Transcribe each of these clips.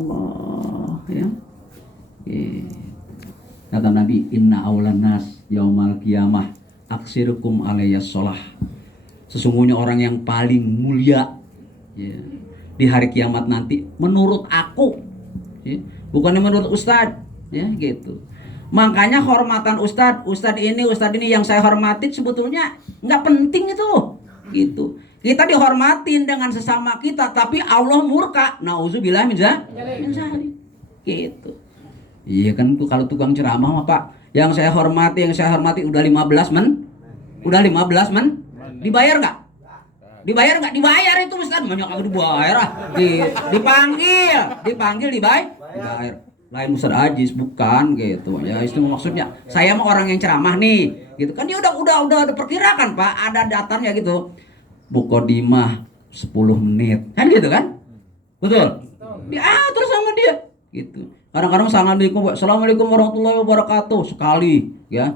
Allah ya. Kata Nabi, inna aulan nas yaumal qiyamah aksirukum alayyas sholah. Sesungguhnya orang yang paling mulia ya, di hari kiamat nanti menurut aku ya, bukannya menurut Ustadz ya gitu. Makanya hormatan Ustadz ini yang saya hormati sebetulnya nggak penting itu gitu. Kita dihormatin dengan sesama kita, tapi Allah murka. Nauzubillah min dzalik gitu. Iya kan tuh kalau tukang ceramah mah Pak, yang saya hormati udah 15 men. Dibayar nggak? Dibayar itu Ustaz. Banyak kagak dibayar ah. Dipanggil dibayar. Lain Ustaz Ajis bukan gitu. Ya itu maksudnya. Saya mah orang yang ceramah nih, gitu kan dia udah perkirakan Pak, ada datarnya gitu. Muqaddimah 10 menit. Kan gitu kan? Betul? Diatur sama dia gitu. Kadang-kadang Assalamualaikum warahmatullahi wabarakatuh sekali ya.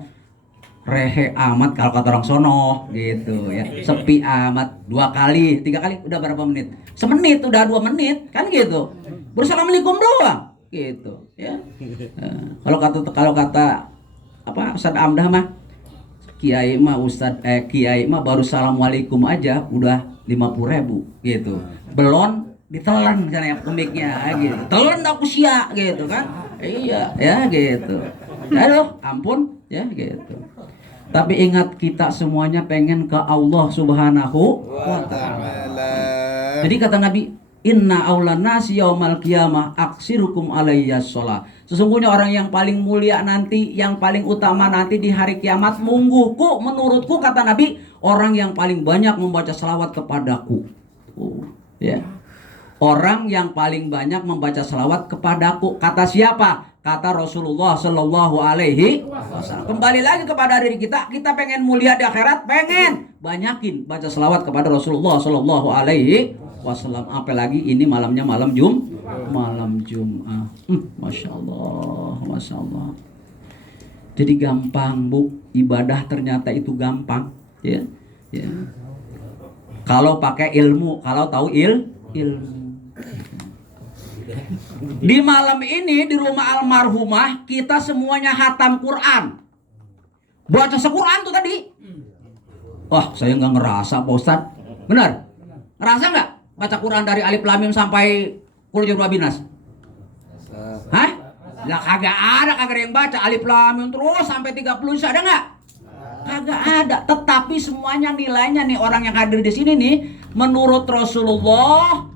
Rehe amat kalau kata orang sono gitu ya. Sepi amat 2 kali, 3 kali udah berapa menit? Semenit udah 2 menit kan gitu. Bersalamualaikum doang gitu ya. Kalau kata apa Ustaz Amdah mah Kiai mah baru assalamualaikum aja udah 50.000 gitu. Belum ditelan misalnya komiknya gitu. Telan aku sia gitu kan. Iya ya gitu. Aduh ampun ya gitu. Tapi ingat kita semuanya pengen ke Allah Subhanahu wa taala. Jadi kata Nabi, inna aulan nasi yaumal qiyamah aksirukum alayyas sholah. Sesungguhnya orang yang paling mulia nanti, yang paling utama nanti di hari kiamat menurutku kata Nabi, orang yang paling banyak membaca selawat kepadaku. Ya. Orang yang paling banyak membaca selawat kepadaku. Kata siapa? Kata Rasulullah Sallallahu Alaihi Wasallam. Kembali lagi kepada diri kita. Kita pengen mulia di akhirat, pengen banyakin baca selawat kepada Rasulullah Sallallahu Alaihi Wasallam. Apalagi ini malamnya malam Jumat. Masya Allah. Jadi gampang Bu, ibadah ternyata itu gampang. Ya. Kalau pakai ilmu, kalau tahu ilmu. Di malam ini di rumah almarhumah kita semuanya hatam Quran. Baca se-Quran tuh tadi. Wah, saya nggak ngerasa Pak Ustadz. Benar? Ngerasa nggak baca Quran dari Alif Lam Mim sampai Qul Huwallahu Binas? Hah? Lah kagak ada yang baca Alif Lam Mim terus sampai 30 ada nggak? Kagak ada. Tetapi semuanya nilainya nih orang yang hadir di sini nih menurut Rasulullah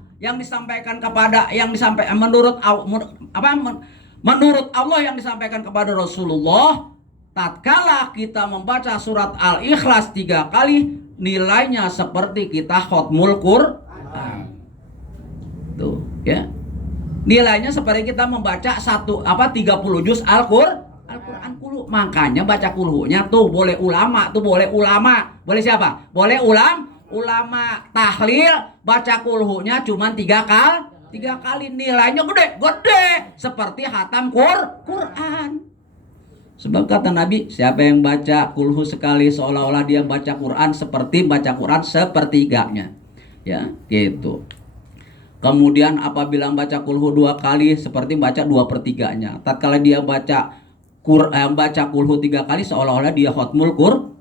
menurut Allah yang disampaikan kepada Rasulullah, tatkala kita membaca surat Al-Ikhlas 3 kali nilainya seperti kita khatmul Quran. Tuh, ya. Nilainya seperti kita membaca 30 juz Al-Qur'an kulu. Makanya baca kulhunya tuh boleh ulama. Boleh siapa? Boleh ulama tahlil baca kulhunya cuma 3 kali nilainya gede seperti hatam Quran. Sebab kata Nabi, siapa yang baca kulhu sekali seolah-olah dia baca Quran seperti baca Quran sepertiganya. Ya, gitu. Kemudian apabila baca kulhu 2 kali seperti baca 2/3-nya. Tatkala dia baca kulhu 3 kali seolah-olah dia khatmul Quran.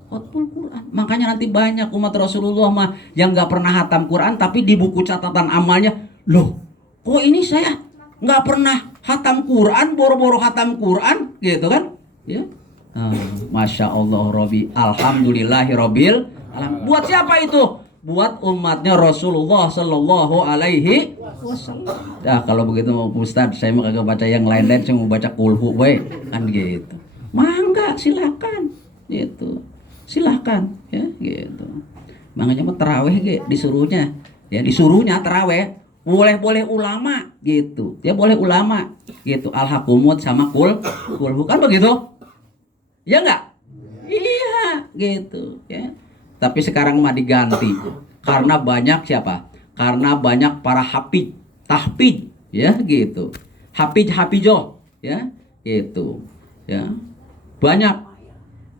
Makanya nanti banyak umat Rasulullah mah yang nggak pernah hatam Quran, tapi di buku catatan amalnya, loh, kok ini saya nggak pernah hatam Quran, boro-boro hatam Quran, gitu kan? Ya, Masya Allah Rabbi, Alhamdulillahi Rabbil Alamin. Buat siapa itu? Buat umatnya Rasulullah Sallallahu Alaihi Wasallam. Kalau begitu Ustaz, saya mau kagak baca yang lain-lain, saya mau baca kulhu, kan gitu. Mangga, silakan, gitu. Silahkan ya gitu. Makanya mau terawih disuruhnya terawih boleh ulama gitu ya, boleh ulama gitu. Al-Hakumut sama kul bukan begitu ya enggak? Iya gitu ya. Tapi sekarang mah diganti karena banyak siapa? Karena banyak para tahfidz ya gitu, hafizoh ya gitu ya, banyak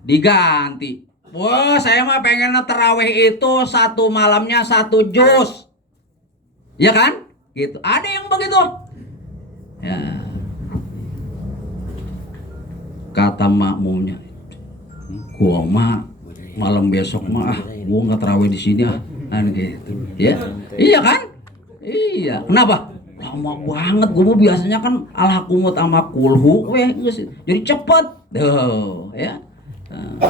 diganti. Wah, saya mah pengen terawih itu 1 malamnya 1 juz. Ya kan? Gitu. Ada yang begitu. Ya. Kata makmumnya, gua mah malam besok mah gua nggak terawih di sini kan gitu. Ya, iya kan? Iya. Kenapa? Lama banget. Gua mau biasanya kan alhakumut sama kulhu, jadi cepet. Tuh, ya. Nah,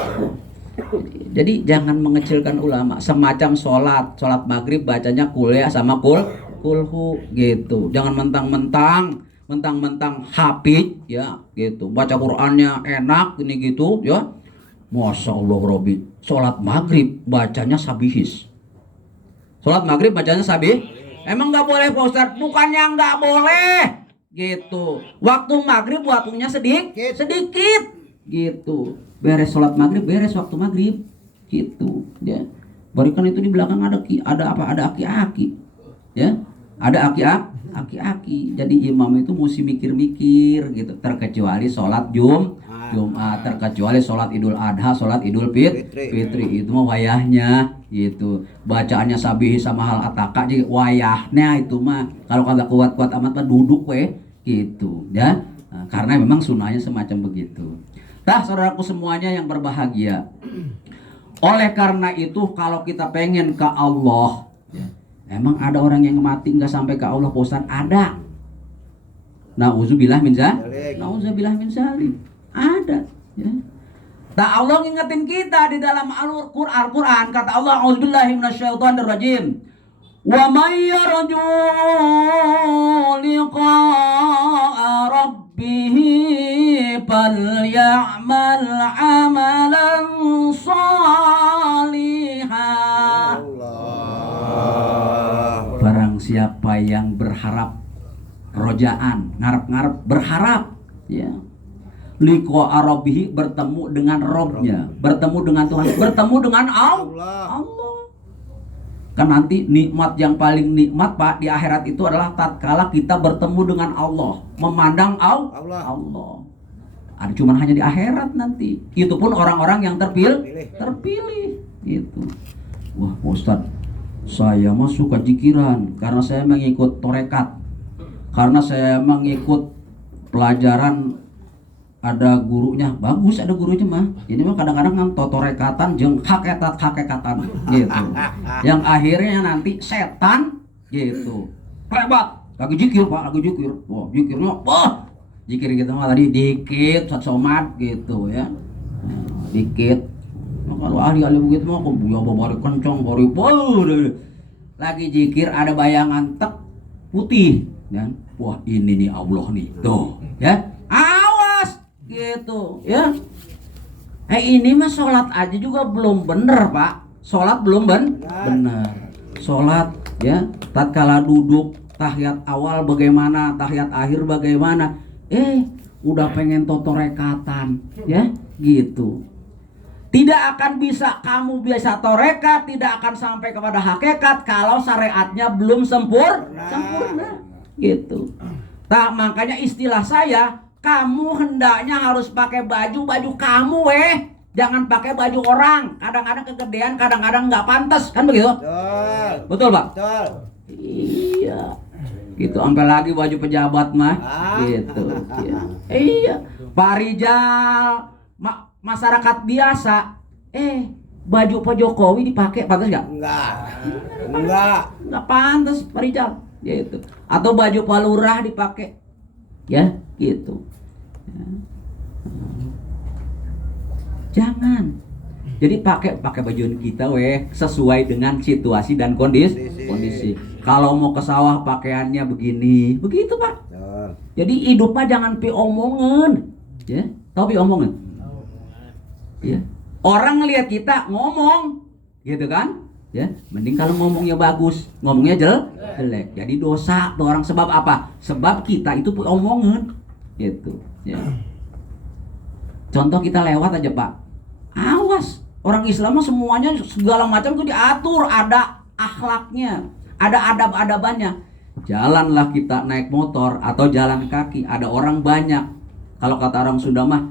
jadi jangan mengecilkan ulama. Semacam sholat maghrib bacanya kuliah sama kulhu gitu. Jangan mentang-mentang hafid ya gitu. Baca Qur'annya enak ini gitu ya. Masya Allah Robi. Sholat maghrib bacanya sabihis. Sholat maghrib bacanya sabih. Emang nggak boleh Pak Ustadz? Bukannya nggak boleh gitu. Waktu maghrib waktunya sedikit gitu. Beres sholat maghrib, beres waktu maghrib gitu ya. Barikan itu di belakang ada aki-aki ya, ada aki-aki. Jadi imam itu mesti mikir-mikir gitu, terkecuali sholat Jumat, terkecuali sholat Idul Adha, sholat Idul Fitri itu mah wayahnya gitu. Bacaannya sabih sama hal ataka jadi wayahnya itu mah. Kalau kagak kuat-kuat amat mah duduk gitu ya. Nah, karena memang sunnahnya semacam begitu. Nah, saudaraku semuanya yang berbahagia. Oleh karena itu kalau kita pengen ke Allah, ya, emang ada orang yang mati nggak sampai ke Allah, Pak Ustadz? Ada. Nauzubillah min zalik. Ada. Ya. Nah, Allah ngingetin kita di dalam Al-Quran. Kata Allah, Auzubillahi minasyaitonirrajim. Wa may yarju liqa'a rabbih falyamal 'amalan shalihan. Barang siapa yang berharap rojaan, ngarep-ngarep berharap ya. Liqa'a rabbih, bertemu dengan Robnya, bertemu dengan Tuhan, bertemu dengan Allah. Kan nanti nikmat yang paling nikmat Pak di akhirat itu adalah tatkala kita bertemu dengan Allah, memandang Allah. Ada cuman hanya di akhirat nanti. Itu pun orang-orang yang terpilih gitu. Wah, Ustaz, saya mah suka jikiran karena saya mengikut torekat. Karena saya mengikut pelajaran ada gurunya, bagus ada gurunya mah. Ini mah kadang-kadang kan totorekatan jeung hakekatan gitu. Yang akhirnya nanti setan gitu. Hebat. Lagi jikir Pak, lagi jikir. Wah, jikirnya jikir kita mah tadi dikit, somat gitu ya. Nah, dikit. Nah, kalau ahli-ahli begitu mah kok buya bari kencang, bari lagi jikir ada bayangan tek putih dan wah ini nih Allah nih. Tuh, ya. Gitu ya. Ini mah sholat aja juga belum bener Pak. Sholat belum bener. Sholat ya, tatkala duduk tahiyat awal bagaimana, tahiyat akhir bagaimana, udah pengen totorekatan ya gitu. Tidak akan bisa kamu biasa torekat, tidak akan sampai kepada hakikat kalau syariatnya belum sempurna gitu. Nah, makanya istilah saya, kamu hendaknya harus pakai baju kamu jangan pakai baju orang. Kadang-kadang kegedean, kadang-kadang nggak pantas, kan begitu? Betul Pak? Betul. Iya. Gitu, sampai lagi baju pejabat mah, gitu. Ya. Iya. Pak Rijal, masyarakat biasa, baju Pak Jokowi dipakai pantas nggak? Nggak pantas Pak Rijal, gitu. Atau baju Pak Lurah dipakai, ya, gitu. Jangan. Jadi pakai baju kita sesuai dengan situasi dan kondisi. Kalau mau ke sawah pakaiannya begini, begitu Pak. Jadi hidup mah jangan pi omongan, ya. Tahu pi omongan? Ya. Orang ngelihat kita ngomong, gitu kan? Ya, mending kalau ngomongnya bagus, ngomongnya jelek. Jadi dosa tuh orang, sebab apa? Sebab kita itu pi omongan, gitu. Ya. Contoh kita lewat aja Pak. Awas, orang Islam mah semuanya segala macam itu diatur, ada akhlaknya, ada adab-adabannya. Jalanlah kita naik motor atau jalan kaki, ada orang banyak. Kalau kata orang Sunda mah,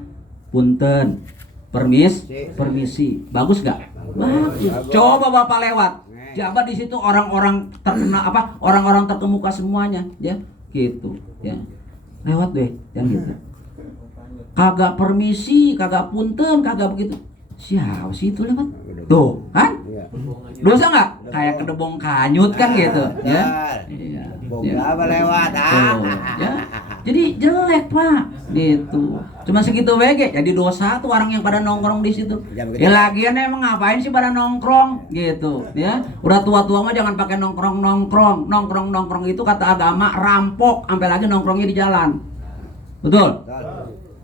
punten, permisi. Bagus gak? Bagus. Coba Bapak lewat, jabat di situ orang-orang terkena orang-orang terkemuka semuanya, ya, gitu, ya. lewat deh, jangan gitu. Kagak permisi, kagak punten, kagak begitu. Siapa sih itu lewat? Tuh, kan? Dosa nggak? Kayak kedebong kanyut kan gitu, ya? Iya. Boga apa lewat? Tuh, ya. Jadi jelek Pak, gitu. Cuma segitu BG, jadi dosa tuh orang yang pada nongkrong di situ. Ya lagian emang ngapain sih pada nongkrong, gitu, ya? Udah tua-tua mah jangan pakai nongkrong. Nongkrong itu kata agama rampok, sampai lagi nongkrongnya di jalan. Betul?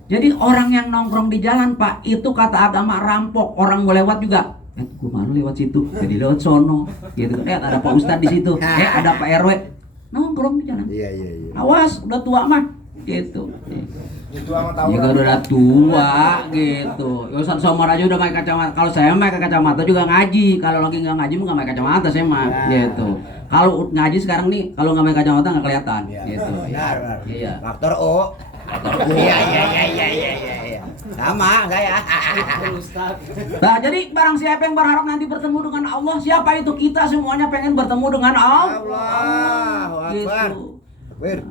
Jadi orang yang nongkrong di jalan Pak, itu kata agama rampok. Orang mau lewat juga, gue malu lewat situ, jadi lewat sono, gitu. Ada Pak Ustadz di situ, ada Pak RW, nongkrong di jalan. Iya. Awas, udah tua mah, gitu. Tua mah tahu. Ya kalau udah tua, gitu. Ya Ustadz Somar aja udah pakai kacamata. Kalau saya pakai kacamata juga ngaji. Kalau lagi nggak ngaji nggak pakai kacamata saya mah, gitu. Kalau ngaji sekarang nih, kalau nggak pakai kacamata nggak kelihatan, gitu. Benar. Iya. Faktor O. Iya. Sama saya. Nah, jadi barang siapa yang berharap nanti bertemu dengan Allah, siapa itu? Kita semuanya pengen bertemu dengan Allah. Allahu Akbar. Gitu.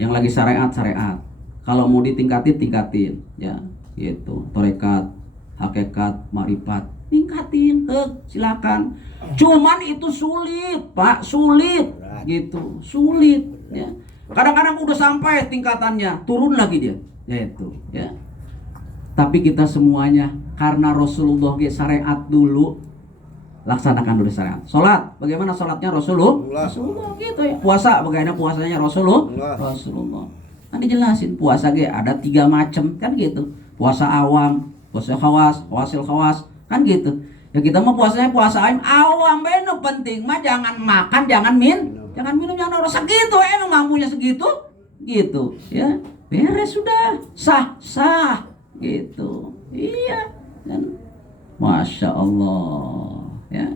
Yang lagi syariat. Kalau mau tingkatin, ya, gitu. Tarekat, hakikat, makrifat, tingkatin, silakan. Cuman itu sulit, Pak, sulit, gitu, sulit, ya. Kadang-kadang udah sampai tingkatannya, turun lagi dia, yaitu, ya. Tapi kita semuanya karena Rasulullah syariat dulu, laksanakan dulu syariat. Salat, bagaimana salatnya Rasulullah gitu ya. Puasa, bagaimana puasanya Rasulullah. Kan dijelasin puasa ada 3 macam kan gitu. Puasa awam, puasa khawasil khawas, kan gitu. Ya kita mau puasanya puasa awam, bener penting mah jangan makan, jangan minum, jangan rasa gitu, emang mampunya segitu, gitu, ya. Beres sudah, sah, gitu. Iya, dan Masya Allah, ya.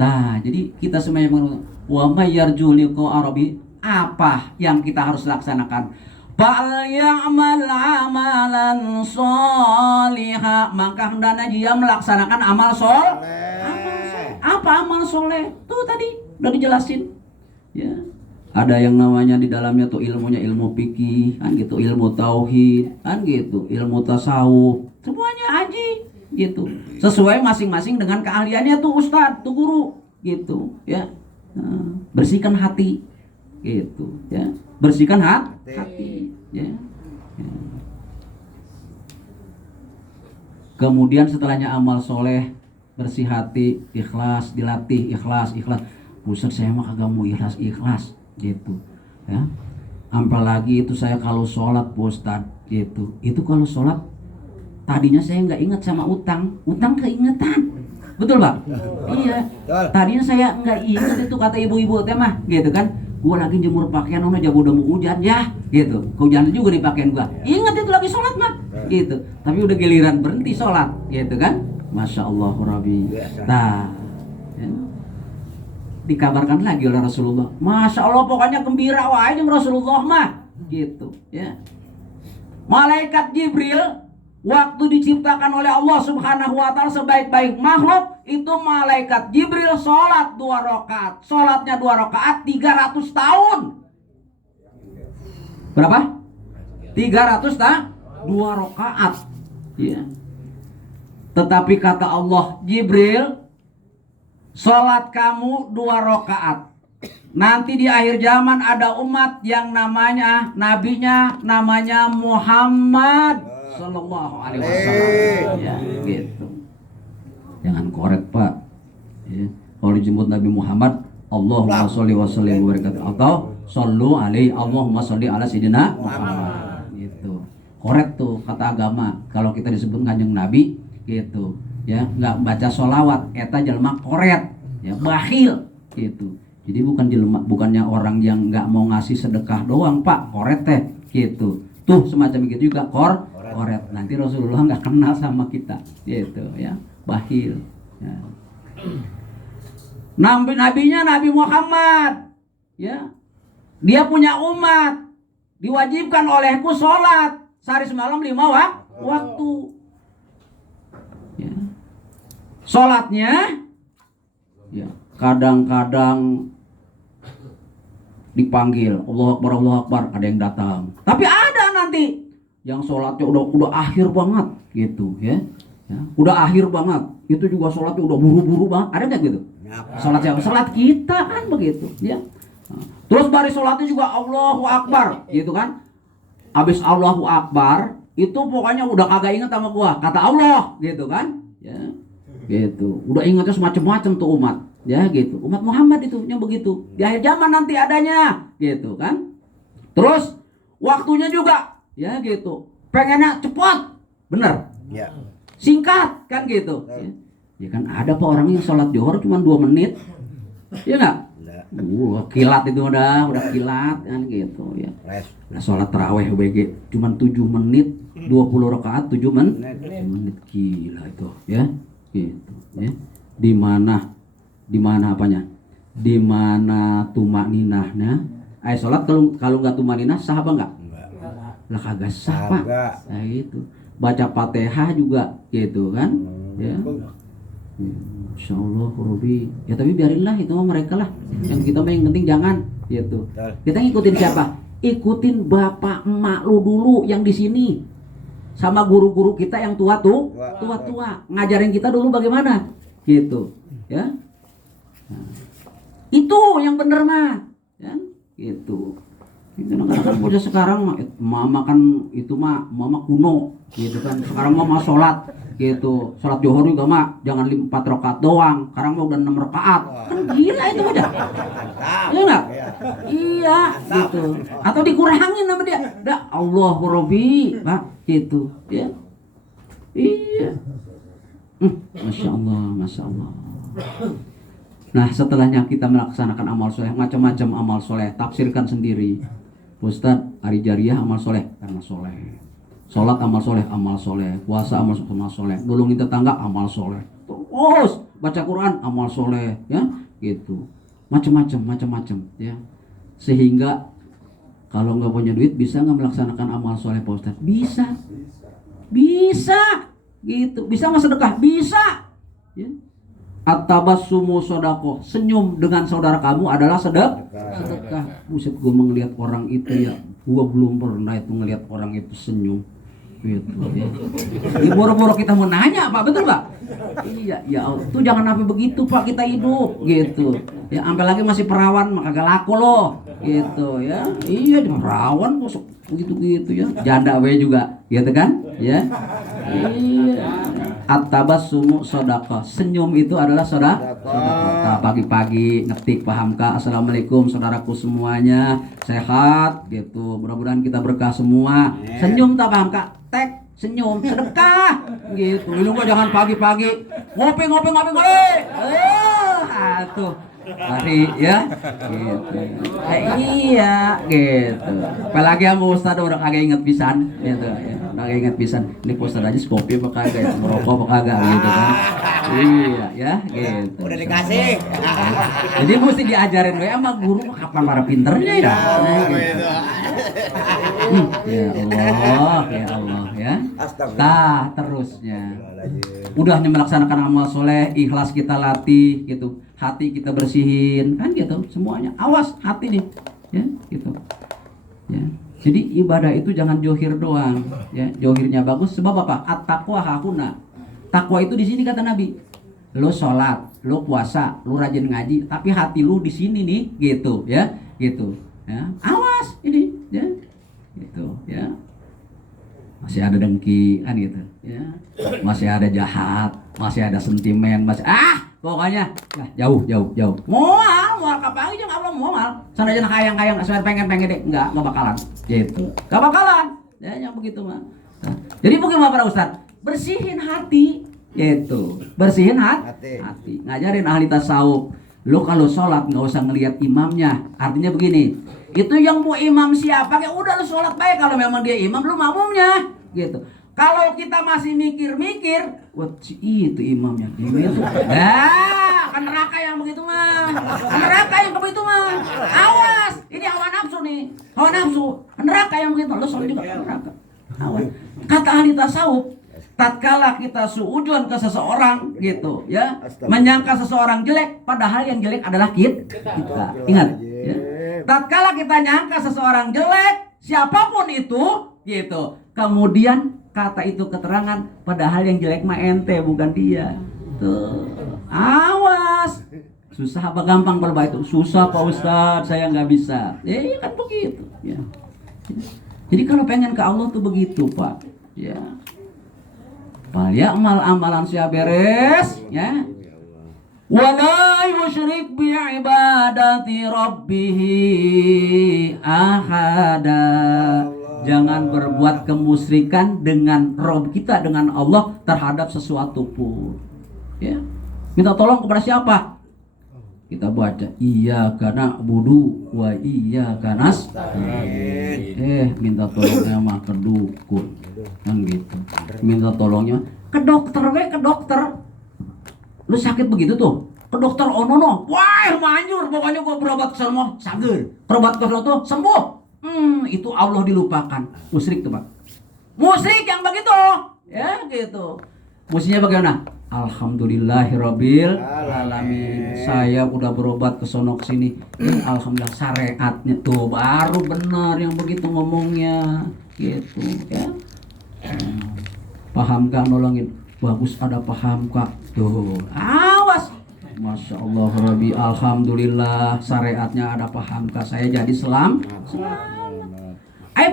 Nah, jadi kita semuanya wa mayyarju liqa arabi, apa yang kita harus laksanakan? Bal ya'mal amalan sholiha, maka hendaknya dia melaksanakan amal soleh. Apa amal soleh? Tuh tadi udah dijelasin, ya. Ada yang namanya di dalamnya tuh ilmunya ilmu fikih, kan gitu, ilmu tauhid, kan gitu, ilmu tasawuf, semuanya haji, gitu. Sesuai masing-masing dengan keahliannya tuh ustadz, tuh guru, gitu, ya. Nah, bersihkan hati, gitu, ya. Bersihkan hati, ya. Kemudian setelahnya amal soleh, bersih hati, ikhlas, dilatih ikhlas. Buset, saya mah kagak mau ikhlas, gitu, ya. Apalagi itu saya kalau sholat Ustaz, gitu. Itu kalau sholat tadinya saya nggak ingat sama utang keingetan, betul Pak? Iya. Tadinya saya nggak ingat itu kata ibu-ibu teh mah, gitu kan. Gua lagi jemur pakaian, udah mau hujan ya, gitu. Kehujanan juga nih pakaian gua. Ingat itu lagi sholat mah, gitu. Tapi udah giliran berhenti sholat, gitu kan. Masya Allah Rabbi. Nah, ya. Dikabarkan lagi oleh Rasulullah, Masya Allah pokoknya gembira aja Rasulullah mah, gitu, ya. Malaikat Jibril waktu diciptakan oleh Allah Subhanahu wa Ta'ala sebaik-baik makhluk, itu malaikat Jibril sholat 2 rakaat, sholatnya 2 rakaat 300 tahun. Berapa? 300 2 rakaat, ya. Tetapi kata Allah, Jibril, sholat kamu 2 rakaat. Nanti di akhir zaman ada umat yang namanya nabinya namanya Muhammad Sallallahu Alaihi Wasallam. Ya, gitu. Jangan korek Pak. Ya. Kalau dijemput Nabi Muhammad, Allahumma sholli wa sallim wa barik atau sallu alaihi Allahumma sholli ala sayyidina Muhammad. Gitu. Korek tuh kata agama. Kalau kita disebut kanjeng Nabi, gitu. Ya, nggak baca sholawat, eta jelema koret, ya, bakhil, gitu. Jadi bukannya orang yang nggak mau ngasih sedekah doang Pak, koret teh, gitu. Tuh semacam gitu juga koret. Nanti Rasulullah nggak kenal sama kita, gitu, ya, bakhil. Ya. Nabinya Nabi Muhammad, ya, dia punya umat, diwajibkan olehku sholat sehari semalam 5 waktu. Sholatnya, ya, kadang-kadang dipanggil Allah Akbar, ada yang datang. Tapi ada nanti yang sholatnya udah akhir banget gitu ya. Udah akhir banget, itu juga sholatnya udah buru-buru banget. Ada nggak gitu? Sholat siapa? Sholat kita kan begitu ya. Terus baris sholatnya juga Allahu Akbar gitu kan. Habis Allahu Akbar itu pokoknya udah kagak inget sama gua, kata Allah gitu kan ya. Gitu. Udah ingatnya semacam-macam tuh umat ya gitu. Umat Muhammad itu yang begitu. Di akhir zaman nanti adanya gitu kan. Terus waktunya juga ya gitu. Pengennya cepat. Bener? Ya. Singkat kan gitu. Ya kan ada pak orang yang sholat zuhur cuma 2 menit. Ya enggak? Kilat itu udah kilat kan gitu ya. Nah, sholat tarawih BG cuma 7 menit, 20 rakaat 7 menit. Gila itu ya. Gitu ya. Di mana apanya? Di mana tumaninahnya? Sholat kalau nggak tumaninah sah apa enggak? Lah kagak sah pak. Nah itu. Baca Fatihah juga gitu kan ya. Insyaallah Robi ya, tapi biarinlah itu mah mereka lah, yang kita mah yang penting jangan gitu. Kita ngikutin siapa? Ikutin bapak emak lu dulu yang di sini sama guru-guru kita yang tua ngajarin kita dulu bagaimana gitu ya. Nah, itu yang bener mah ya gitu. Itu kan bocah sekarang mama kan itu mama kuno gitu kan. Sekarang mama sholat gitu, sholat zuhur juga jangan 4 rakaat doang. Sekarang udah 6 rakaat. Kan gila itu aja. Iya enggak? Iya gitu. Atau dikurangin sama dia. Dah Allahu Rabbi, Pak, gitu ya. Iya. Masya Allah. Nah, setelahnya kita melaksanakan amal soleh, macam-macam amal soleh, tafsirkan sendiri. Ustaz, hari jariah amal soleh karena soleh. Sholat amal soleh, puasa amal soleh, nolongin tetangga amal soleh. Terus baca Quran amal soleh, ya, gitu. Macam-macam, ya. Sehingga kalau nggak punya duit bisa nggak melaksanakan amal soleh, Pak Ustaz? Bisa, gitu. Bisa nggak sedekah? Bisa. Ya. At-tabassumu sodako, senyum dengan saudara kamu adalah sedekah. Buset, gue melihat orang itu ya, gue belum pernah itu ngelihat orang itu senyum gitu ya. Boro-boro kita mau nanya Pak, betul Pak? Iya, ya tuh jangan sampai begitu Pak, kita hidup gitu ya. Sampai lagi masih perawan maka gak laku loh gitu ya. Iya, di perawan kok begitu ya. Janda we juga gitu kan ya. Iya. At-tabassumu sodaqah, senyum itu adalah sedekah. Pagi-pagi ngetik, paham kak? Assalamualaikum saudaraku semuanya, sehat gitu, mudah-mudahan kita berkah semua. Senyum tak, paham kak? Tek senyum, sedekah gitu. Lu kok jangan pagi-pagi ngopi. Tuh hari ya gitu. Iya gitu. Apalagi sama Ustaz udah kagak inget pisan gitu ya. Kagak inget pisan. Ini Ustaz aja kopi apa kagak, merokok apa kagak gitu kan. Iya ya gitu. Udah dikasih. Jadi mesti diajarin we sama guru kapan para pinternya ya. Gitu. Ya Allah ya. Nah, terusnya. Udahnya melaksanakan amal soleh, ikhlas kita latih gitu. Hati kita bersihin kan gitu semuanya. Awas hati nih ya gitu ya. Jadi ibadah itu jangan johir doang ya. Johirnya bagus sebab apa? At-taqwa hahuna. Takwa itu di sini kata Nabi. Lu sholat, lu puasa, lu rajin ngaji, tapi hati lu di sini nih gitu ya. Gitu ya. Awas ini ya. Gitu ya. Masih ada dengki kan gitu ya. Masih ada jahat, masih ada sentimen, masih pokoknya jauh. Mual kapan aja nggak belum mual. Sana aja kayang asal pengen deh, nggak bakalan. Gitu, nggak bakalan. Ya yang begitu mah. Nah, jadi bagaimana para ustad? Bersihin hati, gitu. Bersihin hati. Ngajarin ahli tasawuf. Lo kalau sholat nggak usah ngelihat imamnya. Artinya begini. Itu yang mau imam siapa? Kayak udah lo sholat baik kalau memang dia imam, lo makmumnya, gitu. Kalau kita masih mikir, itu imamnya gitu. Kan neraka yang begitu mah. Neraka yang begitu mah. Awas, ini hawa nafsu nih. Hawa nafsu. Neraka yang begitu. Lo soal juga neraka. Awas. Kata ahli tasawuf, tatkala kita suudzon ke seseorang gitu ya, menyangka seseorang jelek, padahal yang jelek adalah kita. Ingat ya. Tatkala kita nyangka seseorang jelek, siapapun itu, gitu. Kemudian kata itu keterangan, padahal yang jelek mah ente bukan dia. Tuh, awas. Susah apa gampang berbaik itu? Susah Pak Ustadz, saya nggak bisa. Ya kan begitu. Ya. Jadi kalau pengen ke Allah tuh begitu Pak. Ya. Ya'mal amalan siap beres, ya. Wala yusyrik bi ibadati rabbih ahada. Jangan berbuat kemusyrikan dengan Rabb kita, dengan Allah terhadap sesuatu pun. Ya. Minta tolong kepada siapa? Kita baca iyyaka na'budu wa iyyaka nasta'in. Minta tolongnya mah ke dukun. Kan gitu. Minta tolongnya ke dokter ke dokter. Lu sakit begitu tuh, ke dokter onono. Wah, manjur pokoknya gua berobat ke sono sager. Berobat ke sono tuh sembuh. Itu Allah dilupakan. Musyrik tuh, Pak. Musyrik yang begitu. Ya, gitu. Musinya bagaimana? Alhamdulillahirabbil alamin. Saya udah berobat ke sono sini. Alhamdulillah syariatnya tuh baru benar yang begitu ngomongnya. Gitu, ya. Paham Kak nolongin? Bagus ada paham Kak. Tuh, awas. Masya Allah Rabbi, alhamdulillah syariatnya ada paham Kak. Saya jadi selamat.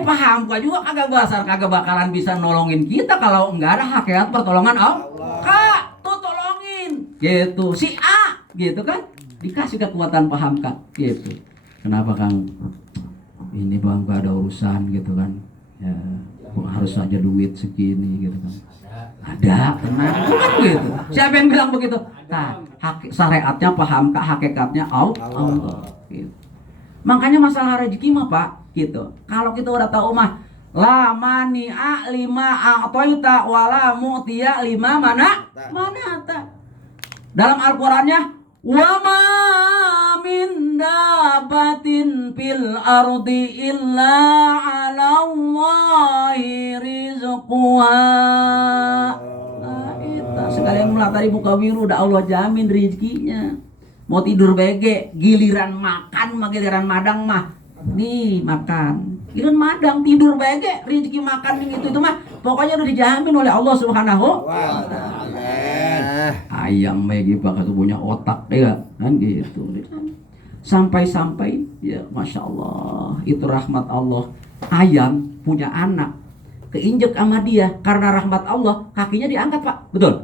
Paham Kak juga kagak bakalan bisa nolongin kita kalau enggak ada hakikat pertolongan Allah. Kak, tuh tolongin. Gitu. Si A, gitu kan? Dikasih kekuatan paham Kak. Gitu. Kenapa Kang? Ini Bang gak ada urusan gitu kan. Ya, harus aja duit segini gitu kan. Ada, tenang kan gitu. Siapa yang bilang begitu? Nah, syariatnya paham Kak, hakikatnya Allah. Gitu. Makanya masalah rezeki mah Pak, gitu. Kalau kita udah tahu mah la mani'a lima a'taita wala mu'tiya lima manata. Dalam Al-Qur'annya wa ma min dabatin fil ardi illa 'ala Allahi rizquha. Nah, itu sekalian mulai tadi buka wiru udah Allah jamin rezekinya. Mau tidur bege, giliran makan mah giliran madang mah. Nih makan. Giliran madang tidur bege, rezeki makan itu mah pokoknya udah dijamin oleh Allah Subhanahu wa taala. Ayam bege bakal punya otak ya kan gitu. Sampai-sampai ya Masya Allah, itu rahmat Allah. Ayam punya anak keinjek sama dia karena rahmat Allah, kakinya diangkat Pak. Betul?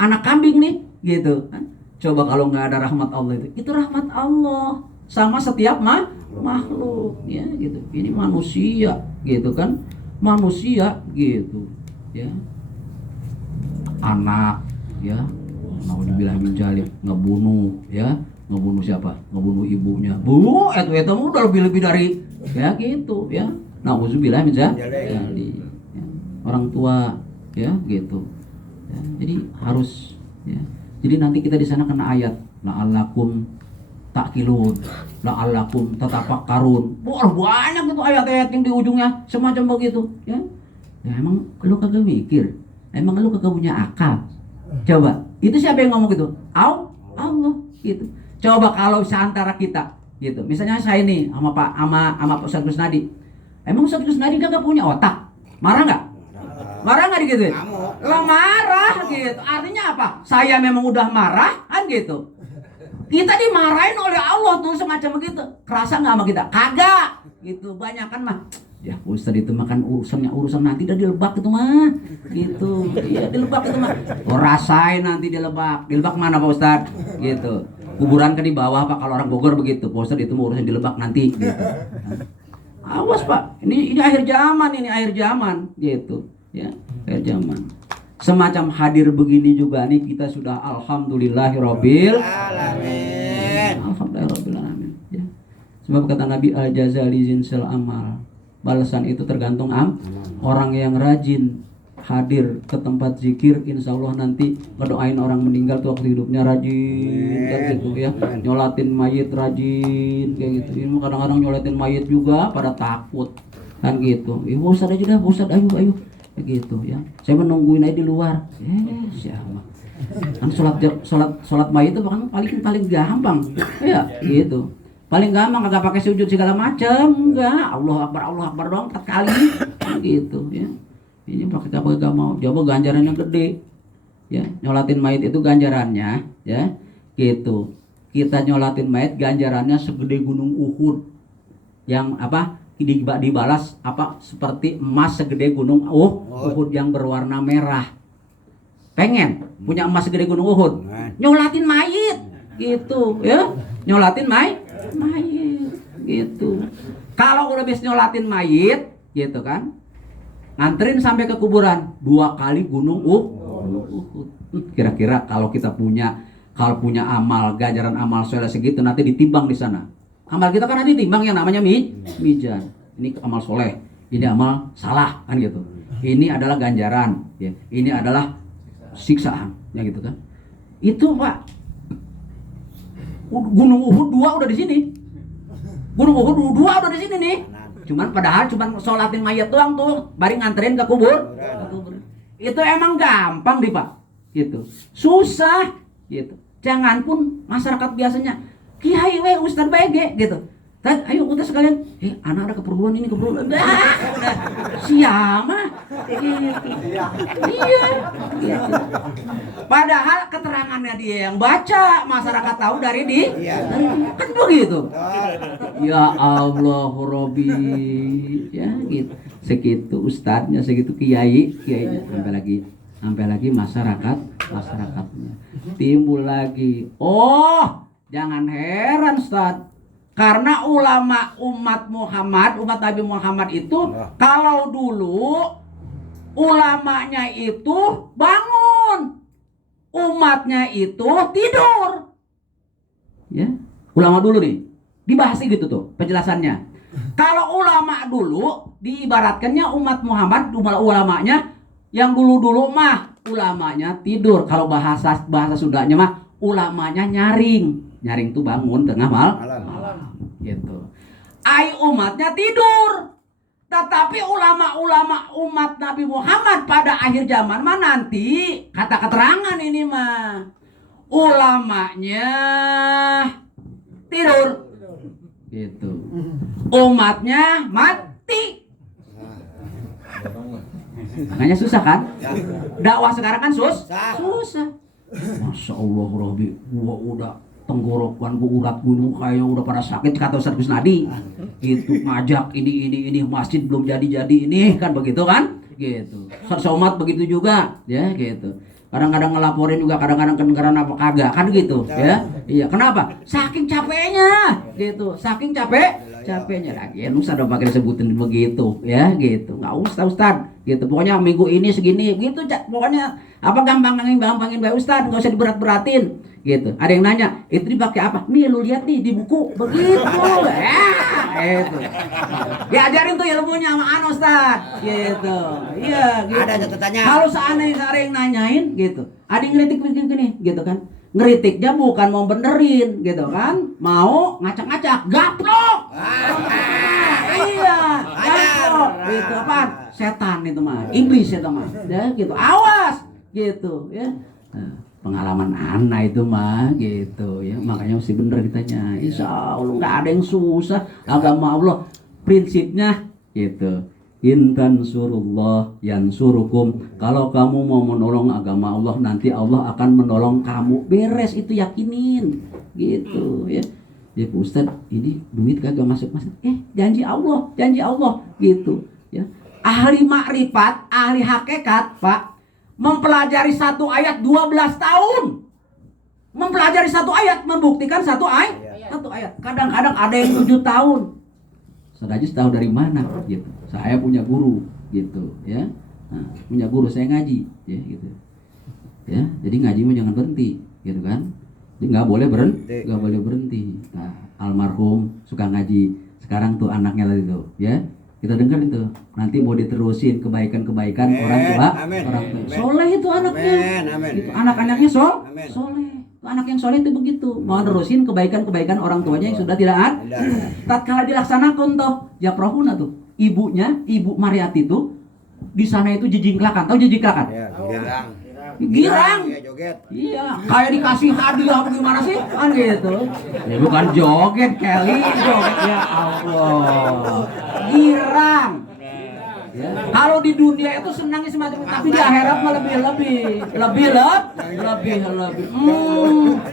Anak kambing nih gitu kan. Coba kalau nggak ada rahmat Allah itu rahmat Allah sama setiap makhluk ya gitu. Ini manusia gitu kan, manusia gitu ya. Anak ya mau dibilang menjalin ngebunuh ya, ngebunuh siapa? Ngebunuh ibunya. Bu, itu udah lebih dari ya gitu ya. Nauzubillah min dzalik. Ya. Orang tua ya gitu. Ya, jadi harus ya. Jadi nanti kita di sana kena ayat la'allakum ta'qilun, la'allakum tatafakkarun. Banyak itu ayat-ayat yang di ujungnya semacam begitu, ya. Ya emang lu kagak mikir? Emang lu kagak punya akal? Coba, itu siapa yang ngomong gitu? Allah gitu. Coba kalau seantara kita gitu. Misalnya saya ini sama Pak Ustadz Kusnadi. Emang Ustadz Kusnadi kagak punya otak? Marah enggak? Marah nggak digituin? Lah marah gitu. Artinya apa? Saya memang udah marah kan gitu. Kita dimarahin oleh Allah tuh semacam begitu. Kerasa nggak sama kita? Kagak. Gitu. Banyak kan mah. Ya Ustaz itu makan urusan nanti udah dilebak itu mah. Gitu. Iya dilebak itu mah. Oh, rasain nanti dilebak. Dilebak mana Pak Ustaz? Gitu. Kuburan kan di bawah Pak, kalau orang Bogor begitu. Pak Ustaz itu mau urusan dilebak nanti. Gitu. Awas Pak. Ini akhir zaman gitu. Ya, kayak zaman semacam hadir begini juga nih kita sudah alhamdulillahirabbil alamin. Alhamdulillahirabbil alamin ya. Sebab kata Nabi al-jazali zinsil amal. Balasan itu tergantung orang yang rajin hadir ke tempat zikir, insya Allah nanti ngedoain orang meninggal tuh waktu hidupnya rajin kayak gitu ya. Nyolatin mayit rajin kayak gitu. Ini kadang-kadang nyolatin mayit juga pada takut kan gitu. Ustaz aja dah, Ustaz ayo gitu ya. Saya menungguin aja di luar. Siapa? Kan sholat mayit itu kan paling gampang. Ya, gitu. Paling gampang kagak pakai sujud segala macam, enggak. Allah Akbar doang 4 kali gitu ya. Ini pakai gak mau. Coba ganjarannya gede. Ya, nyolatin mayit itu ganjarannya ya gitu. Kita nyolatin mayit ganjarannya segede gunung Uhud. Yang apa? Dibalas apa? Seperti emas segede gunung Uhud yang berwarna merah. Pengen punya emas segede gunung Uhud? Nyolatin mayit gitu ya. Nyolatin mayit gitu. Kalau udah bisa nyolatin mayit gitu kan, nganterin sampai ke kuburan 2 kali gunung Uhud. Kira-kira kalau punya amal ganjaran amal soleh segitu nanti ditimbang di sana. Amal kita kan nanti ditimbang yang namanya mizan. Ini amal soleh, ini amal salah kan gitu. Ini adalah ganjaran, ya. Ini adalah siksaan, ya gitu kan. Itu Pak, gunung Uhud 2 udah di sini. Gunung Uhud 2 udah di sini nih. Padahal sholatin mayat doang tuh, bari nganterin ke kubur. Itu emang gampang nih Pak, gitu. Susah, gitu. Jangan pun masyarakat biasanya, kiai ustad BG, gitu. Ayo udah sekalian, anak ada keperluan ini keperluan. Siapa? Gitu. Iya. Gitu. Padahal keterangannya dia yang baca, masyarakat tahu dari kan begitu. Ya Allah Robbi, ya gitu. Segitu ustadznya, segitu kiainya, sampai lagi masyarakatnya. Timbul lagi. Oh, jangan heran Ustadz. Karena ulama umat Nabi Muhammad itu kalau dulu ulamanya itu bangun, umatnya itu tidur. Ya, ulama dulu nih dibahas gitu tuh penjelasannya. Kalau ulama dulu diibaratkannya umat Muhammad, ulamanya yang dulu mah ulamanya tidur. Kalau bahasa Sundanya mah ulamanya nyaring tuh bangun tengah malam gitu. Umatnya tidur. Tetapi ulama-ulama umat Nabi Muhammad pada akhir zaman mah nanti kata keterangan ini mah ulamanya tidur gitu. Umatnya mati. Makanya susah kan? Dakwah sekarang kan susah. Masya Allah Robi, gua udah tenggorokan gua urat gunung kayak udah pada sakit kata Ustaz Kusnadi. Gitu ngajak ini masjid belum jadi ini kan begitu kan? Gitu. Somat begitu juga ya gitu. Kadang-kadang ngelaporin juga, kadang-kadang kedengaran apa kagak kan gitu ya. Iya, kenapa? Saking capeknya gitu. Saking capeknya lagi. Ya usah dong pakai sebutin begitu ya gitu. Enggak usah Ustaz gitu. Pokoknya minggu ini segini gitu. Pokoknya apa gampangin bae Ustaz, enggak usah diberat-beratin gitu. Ada yang nanya, itu dipakai apa? Nih lu lihat nih di buku begitu. Ya, itu. Diajarin tuh ilmunya sama Ustaz gitu. Iya, gitu. Ada catatannya. Kalau seandainya ada yang nanyain gitu, ada yang ngeritik begini gitu kan. Ngeritiknya bukan mau benerin gitu kan, mau ngacak-ngacak, gaplok. Iya, gaplok. Gitu apaan? Setan itu mah, iblis itu mah. Ya gitu. Awas gitu ya. Pengalaman anak itu mah gitu ya, makanya mesti bener ditanya. Insya Allah nggak ada yang susah. Agama Allah prinsipnya gitu. Intan surullah yansurukum. Kalau kamu mau menolong agama Allah, nanti Allah akan menolong kamu. Beres itu, yakinin gitu ya. Ya Ustaz, ini duit kagak masuk. Janji Allah gitu ya. Ahli makrifat, ahli hakikat Pak, mempelajari satu ayat 12 tahun. Mempelajari satu ayat, membuktikan satu ayat. Kadang-kadang ada yang 7 tahun. Saudara tahu dari mana gitu. Saya punya guru gitu ya. Nah, punya guru saya ngaji ya gitu. Ya, jadi ngaji mah jangan berhenti gitu kan. Jadi nggak boleh berhenti. Nah, almarhum suka ngaji. Sekarang tuh anaknya lagi tuh ya. Kita dengar itu, nanti mau diterusin kebaikan-kebaikan orang tua. Soleh itu anaknya. Gitu. Anak-anaknya soleh. Anak yang soleh itu begitu, mau terusin kebaikan-kebaikan orang tuanya yang sudah tidak ada. Tatkala dilaksanakan toh, Japrohuna tuh, ibu Mariati tuh di sana itu jijingklakan. Tahu jijingklakan? Girang. Iya, joget. Iya, kayak dikasih hadiah gimana sih? Kan gitu. Ya bukan joget, Kelly, joget ya Allah. Girang. Ya. Kalau di dunia itu senangnya semacam itu, tapi di akhirat mah lebih.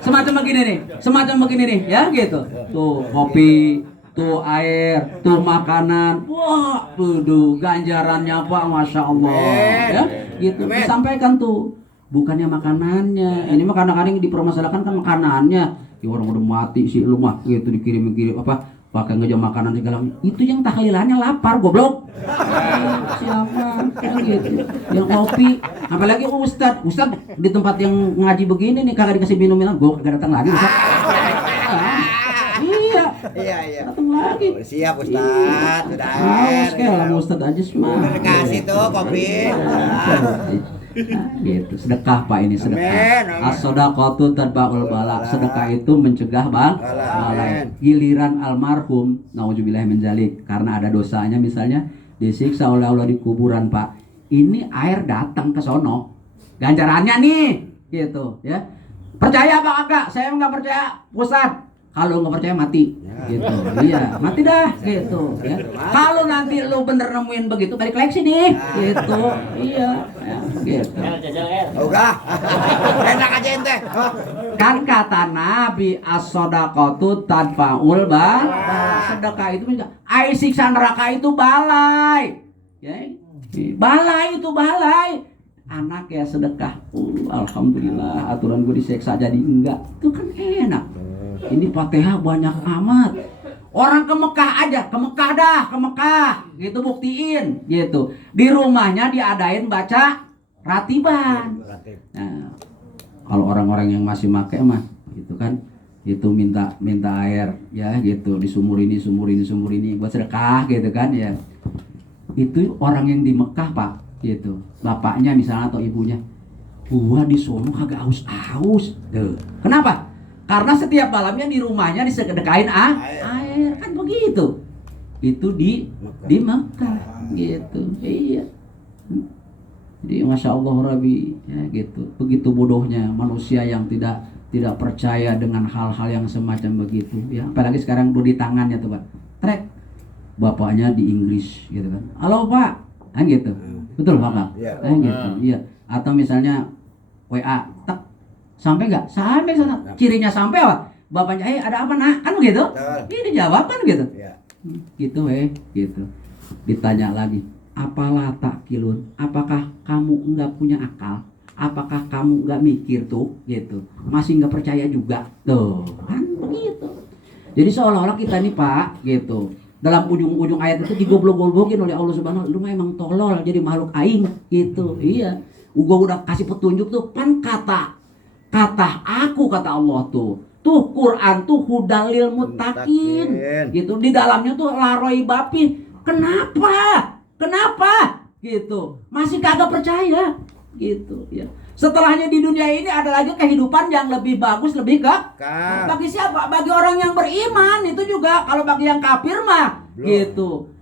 Semacam begini nih, ya gitu. Tuh kopi, tuh air, tuh makanan. Wah, tuh ganjarannya Pak, masya Allah. Ya, gitu. Disampaikan tuh. Bukannya makanannya. Ini mah kadang-kadang dipermasalahkan kan makanannya. Ya orang udah mati sih lu mah gitu dikirim apa? Pakai ngejam makanan segala itu yang tahlilannya lapar goblok. Siapa yang gitu yang kopi apalagi Ustad di tempat yang ngaji begini nih kagak dikasih minum gue kagak datang lagi Ustad. Iya. Datang lagi. Siap Ustaz, sudah Haus kayak lah Ustad aja semua. Udah kasih tuh kopi. Gitu sedekah Pak, ini sedekah. Amin. As-shadaqatu tadba'ul bala. Sedekah itu mencegah balai. Giliran almarhum naudzubillah min dzalik karena ada dosanya misalnya disiksa oleh Allah di kuburan Pak, ini air datang ke sono ganjarannya nih gitu ya. Percaya apa kagak? Saya nggak percaya Ustaz. Kalau nggak percaya mati gitu. Iya mati dah gitu ya. Kalau nanti lu bener nemuin begitu balik lagi sini gitu. Iya ya, gitu. Oga. Enak aja ente. Kan kata Nabi as-shadaqatu tadfa'ul bala. Sedekah itu ai siksa neraka itu balai. Ya. Balai itu balai. Anak ya sedekah. Alhamdulillah aturan gue diseksa jadi enggak. Itu kan enak. Ini Fatihah banyak amat. Orang ke Mekah aja, ke Mekah gitu buktiin gitu. Di rumahnya diadain baca ratiban. Nah, kalau orang-orang yang masih make mah gitu kan, itu minta air ya gitu di sumur ini buat sedekah gitu kan ya. Itu orang yang di Mekah Pak gitu. Bapaknya misalnya atau ibunya. Gua di sono kagak haus. Tuh. Kenapa? Karena setiap malamnya di rumahnya disedekahin air kan begitu. Itu di Mekah gitu. Iya. Jadi masya Allah Rabbi ya gitu. Begitu bodohnya manusia yang tidak percaya dengan hal-hal yang semacam begitu ya. Apalagi sekarang udah di tangannya tuh Pak. Trek. Bapaknya di Inggris gitu kan. Halo Pak. Kan gitu. Betul Pak? Iya. Gitu. Iya. Atau misalnya WA tak sampai nggak? Sampai sana. Cirinya sampai apa? Bapaknya, ada apa nak? Kan begitu? Ini dijawab kan gitu? Iya. Gitu gitu. Ditanya lagi, apalah tak kilun? Apakah kamu nggak punya akal? Apakah kamu nggak mikir tuh? Gitu. Masih nggak percaya juga? Tuh, kan begitu. Jadi seolah-olah kita nih Pak, gitu. Dalam ujung-ujung ayat itu digoblok-goblokin oleh Allah Subhanahu wa taala. Lu mah emang tolol jadi makhluk aing gitu. Iya. Gua udah kasih petunjuk tuh kan kata Allah tuh Quran tuh hudalil muttaqin gitu. Di dalamnya tuh laroi bapi. Kenapa gitu masih kagak percaya gitu ya. Setelahnya di dunia ini ada lagi kehidupan yang lebih bagus, lebih bagi siapa? Bagi orang yang beriman. Itu juga kalau bagi yang kafir mah gitu.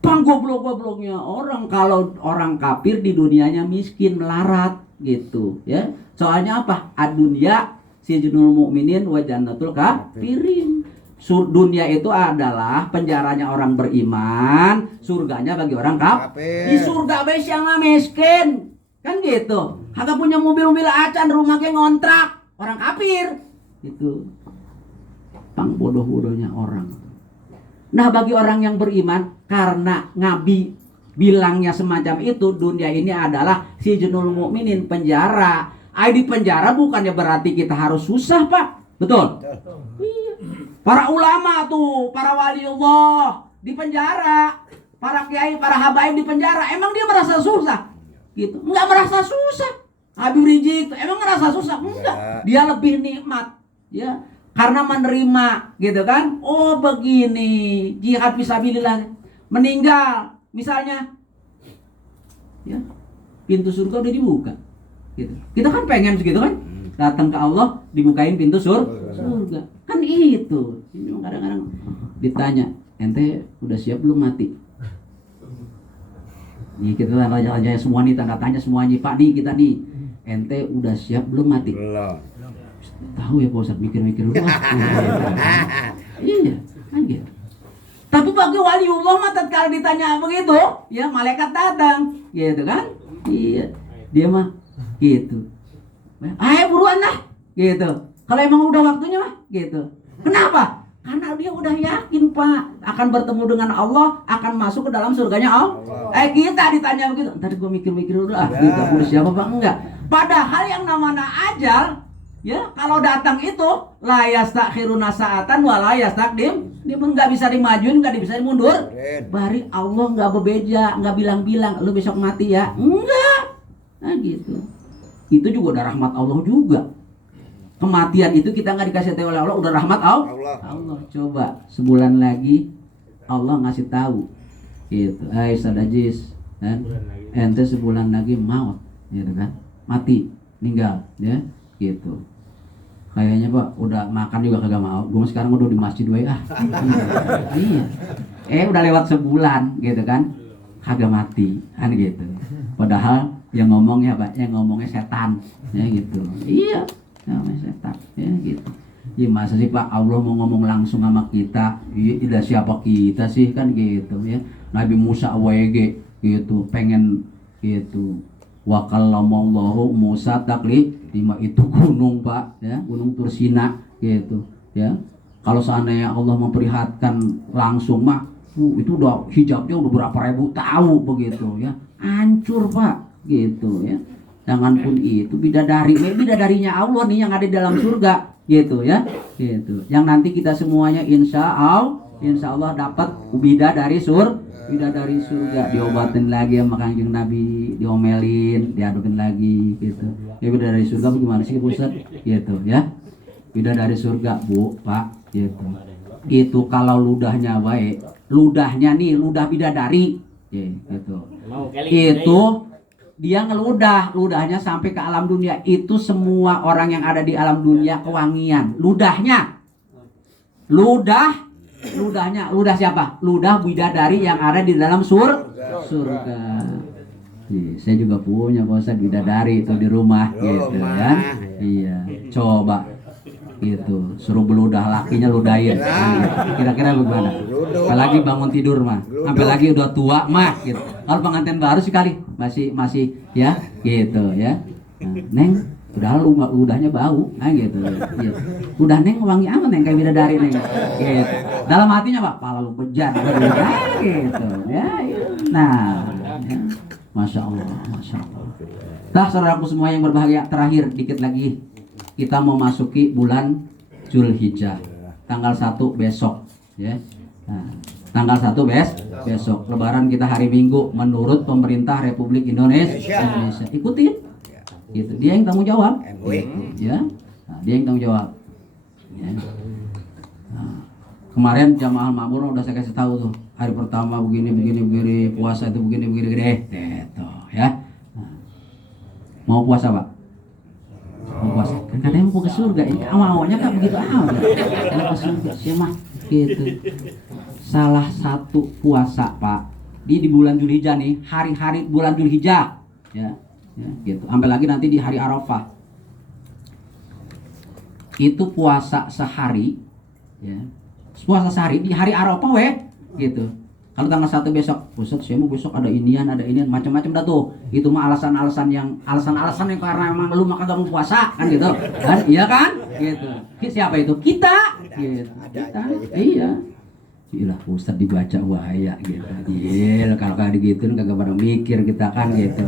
Goblok-gobloknya orang, kalau orang kafir di dunianya miskin melarat gitu ya. Soalnya apa? Ad-dunya sijnul mu'minin wa jannatul kafirin. Dunia itu adalah penjaranya orang beriman, surganya bagi orang kafir. Di surga bes yang miskin. Kan gitu. Kagak punya mobil-mobil acan, rumahnya ngontrak, orang kafir. Itu pang bodoh-bodohnya orang. Nah, bagi orang yang beriman, karena Nabi bilangnya semacam itu, dunia ini adalah sijnul mu'minin, penjara. Di penjara bukannya berarti kita harus susah, Pak. Betul? Iya. Para ulama tuh, para waliullah di penjara, para kiai, para habaib di penjara. Emang dia merasa susah? Gitu. Enggak merasa susah. Habib Rizik emang merasa susah? Enggak. Dia lebih nikmat. Ya. Karena menerima gitu kan. Oh begini, jihad fisabilillah, meninggal misalnya ya, pintu surga udah dibuka gitu. Kita kan pengen segitu kan, datang ke Allah dibukain pintu surga kan itu. Ini kadang-kadang ditanya, ente udah siap belum mati? Nih kita tanya semua nih, tanda tanya semua nih Pak nih, kita nih ente udah siap belum mati? Belum. Tahu ya Pak Ustadz, mikir-mikir dulu. Iya, kan gitu. Tapi bagi waliullah mah tatkala ditanya begitu, ya malaikat datang, gitu kan? Iya, dia mah gitu. Ayo buruan lah, gitu. Kalau emang udah waktunya mah, gitu. Kenapa? Karena dia udah yakin Pak akan bertemu dengan Allah, akan masuk ke dalam surganya Allah. Kita ditanya begitu, ntar gue mikir-mikir dulu gitu. Udah siapa Pak? Enggak. Padahal yang namanya ajal, ya kalau datang itu la yastakhiruna sa'atan wa la yastaqdim, dia nggak bisa dimajuin, nggak bisa dimundur. Bari Allah nggak bebeja, nggak bilang-bilang lu besok mati ya, enggak. Nah gitu. Itu juga udah rahmat Allah juga. Kematian itu kita nggak dikasih tahu oleh Allah, udah rahmat Allah. Coba sebulan lagi Allah ngasih tahu, gitu. Hai sadajis, kan? Ente sebulan lagi maut, gitu kan? Mati, meninggal, ya, gitu. Kayaknya Pak udah makan juga kagak mau. Gue sekarang udah di masjid ya. Iya. Udah lewat sebulan, gitu kan? Kagak mati, kan gitu. Padahal yang ngomongnya Pak, yang ngomongnya setan, ya gitu. Iya. Namanya setan, ya gitu. Ya masa sih Pak Allah mau ngomong langsung sama kita? Iya, siapa kita sih kan gitu ya. Nabi Musa WG gitu, pengen gitu. Wa kallamallahu Musa taklima, itu gunung Pak, ya, gunung Tursina gitu, ya. Kalau seandainya Allah memperlihatkan langsung mah, itu udah hijabnya udah berapa ribu tahun begitu ya. Hancur Pak, gitu ya. Jangan pun itu bidadarinya Allah nih yang ada di dalam surga gitu ya, gitu. Yang nanti kita semuanya insya Allah dapat bidadari surga, diobatin lagi sama Kanjeng Nabi, diomelin, diadupin lagi gitu. Ya bidadari surga bagaimana sih Ustaz? Gitu ya. Bidadari surga Bu, Pak, gitu. Itu kalau ludahnya baik, ludahnya nih ludah bidadari, gitu. Itu dia ludahnya sampai ke alam dunia. Itu semua orang yang ada di alam dunia kewangian ludahnya. Ludahnya siapa? Ludah bidadari yang ada di dalam surga. Saya juga punya Pak Ustadz bidadari itu di rumah gitu ya. Iya, coba gitu, suruh beludah lakinya ludahin. Kira-kira bagaimana? Apalagi bangun tidur mah, sampai lagi udah tua mah gitu. Kalau pengantin baru sekali masih ya gitu ya. Nah, Neng, udahnya bau, gitu. Iya. Udah Neng wangi amat Neng kayak bidadari Neng. Gitu. Dalam hatinya Pak, pala lu bejan gitu ya. Nah, ya. Masya Allah. Nah, saudaraku semua yang berbahagia, terakhir dikit lagi. Kita mau masuki bulan Zulhijjah. Tanggal 1 besok ya. Nah, tanggal 1 besok. Lebaran kita hari Minggu menurut pemerintah Republik Indonesia. Ikutin. Gitu. Dia yang tanggung jawab. Gitu, ya. Nah, dia yang tanggung jawab. Ya. Nah, kemarin jamaah makmur udah saya kasih tahu tuh. Hari pertama begini, puasa itu begini gitu ya. Nah, mau puasa Pak? Mau puasa kan katanya mau ke surga, ini awalnya kan begitu amat ya ke surga sih mah gitu. Salah satu puasa Pak di bulan Zulhijjah nih, hari-hari bulan Zulhijjah ya gitu, sampai lagi nanti di hari Arafah itu puasa sehari ya, puasa sehari di hari Arafah gitu. Kalau tanggal 1 besok, Ustaz saya mau besok ada inian macam-macam dah tuh. Itu mah alasan-alasan yang karena emang lu maka gak mau puasa kan gitu. Kan? Iya kan? Gitu. Siapa itu? Kita. Gitu. Kita. Iya. Gila, Ustaz dibaca bahaya gitu. Iya, kalau kayak digituin kagak pada mikir kita kan gitu.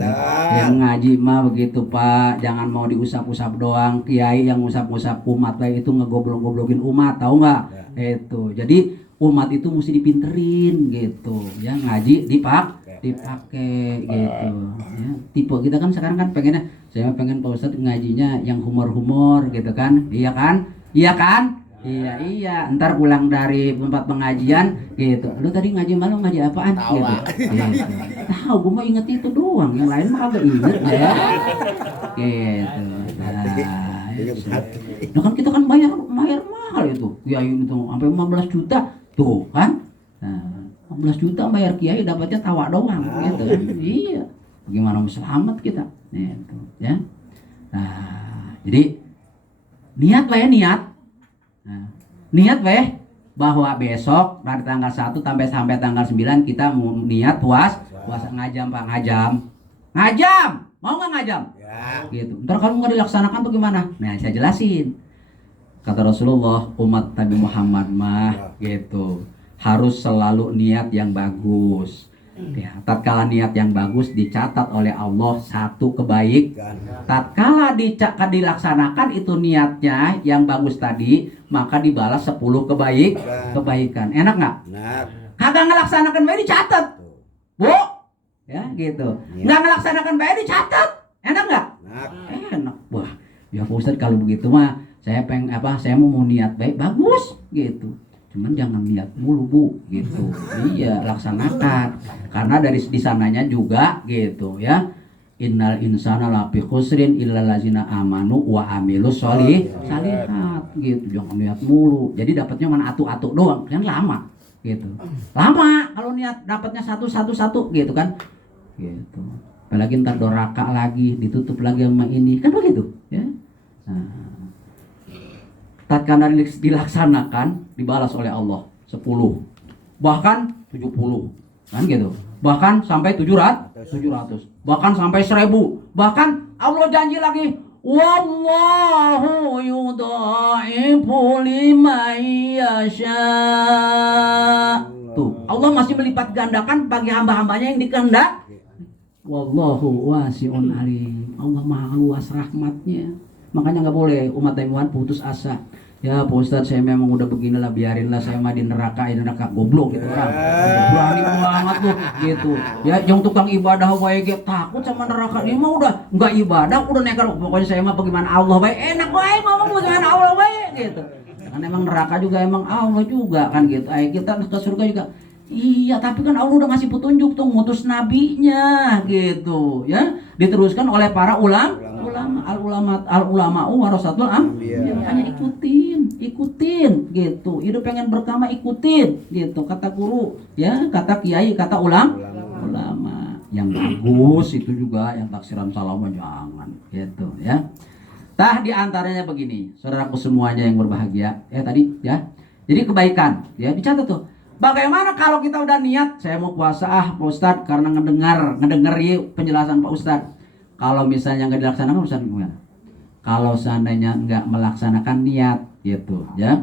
Yang ngaji mah begitu Pak, jangan mau diusap-usap doang. Kiai yang usap-usap umat itu ngegoblok-goblokin umat, tahu nggak? Itu. Jadi umat itu mesti dipinterin gitu ya, ngaji dipakai gitu ya. Tipe kita kan sekarang kan pengennya, saya pengen Pak Ustadz ngajinya yang humor gitu kan, iya kan iya ntar pulang dari tempat pengajian gitu, lu tadi ngaji malu ngaji apaan gitu. Tahu gue mah inget itu doang, yang lain mah kagak inget ya gitu. Nah kan kita kan bayar mahal itu kiai itu sampai 15 juta tuh kan. Nah, 15 juta bayar kiai dapatnya tawa doang gitu kan. Iya. Bagaimana mau selamat kita? Gitu ya. Nah, jadi niat nah, niat bahwa besok dari tanggal 1 sampai tanggal 9 kita mau niat puasa ngajam Pak, ngajam mau nggak ngajam Ya. gitu. Ntar kalau nggak dilaksanakan tuh gimana? Nah, saya jelasin. Kata Rasulullah, umat Nabi Muhammad mah gitu harus selalu niat yang bagus. Ya, tatkala niat yang bagus dicatat oleh Allah satu kebaikan. Tatkala dilaksanakan itu niatnya yang bagus tadi, maka dibalas 10 kebaikan. Enak nggak? Nah, Kagak ngelaksanakan baik dicatat, Bu. Ya gitu. Nggak ngelaksanakan baik dicatat. Enak nggak? nah. Enak. Wah, ya Pak Ustadz kalau begitu mah saya saya mau niat baik bagus gitu. Cuman jangan niat mulu Bu gitu. Iya, laksanakan. Karena dari di sananya juga gitu ya. Innal insana lafi khusrin illal ladzina amanu wa amilus sholihat gitu. Jangan niat mulu. Jadi dapatnya mana atu-atu doang, kan lama gitu. Lama kalau niat dapatnya satu gitu kan. Gitu. Apalagi ntar doraka lagi, ditutup lagi sama ini. Kan begitu, ya. Nah, tatkala dilaksanakan dibalas oleh Allah 10 bahkan 70 kan gitu, bahkan sampai 700 bahkan sampai 1000, bahkan Allah janji lagi wallahu yudha'ifu liman yasha. Tuh Allah masih melipat gandakan bagi hamba-hambanya yang dikehendak. Wallahu wasi'un alim. Allah maha luas rahmatnya. Makanya nggak boleh umat Tuhan putus asa. Ya Pak Ustadz, saya memang udah beginilah, biarinlah saya mah di neraka goblok gitu orang. Berani banget tuh gitu. Ya yang tukang ibadah wae takut sama neraka. Dia mah udah nggak ibadah, udah nekat. Pokoknya saya mah bagaimana Allah wae, enak wae ngomong bagaimana Allah wae gitu. Kan emang neraka juga emang Allah juga kan gitu. Kita ke surga juga. Iya, tapi kan Allah udah ngasih petunjuk tuh, ngutus nabinya gitu ya. Diteruskan oleh para ulama warasatul anbiya. Makanya ikutin gitu. Hidup pengen berkah ikutin gitu. Kata guru ya, kata kiai, kata ulama. Yang bagus itu juga, yang taksiran salam jangan gitu ya. Tah di antaranya begini, saudaraku semuanya yang berbahagia ya tadi ya. Jadi kebaikan ya dicatat tuh. Bagaimana kalau kita udah niat saya mau puasa Pak Ustadz karena ngedenger penjelasan Pak Ustadz. Kalau misalnya nggak dilaksanakan Ustadz gimana? Kalau seandainya nggak melaksanakan niat gitu ya,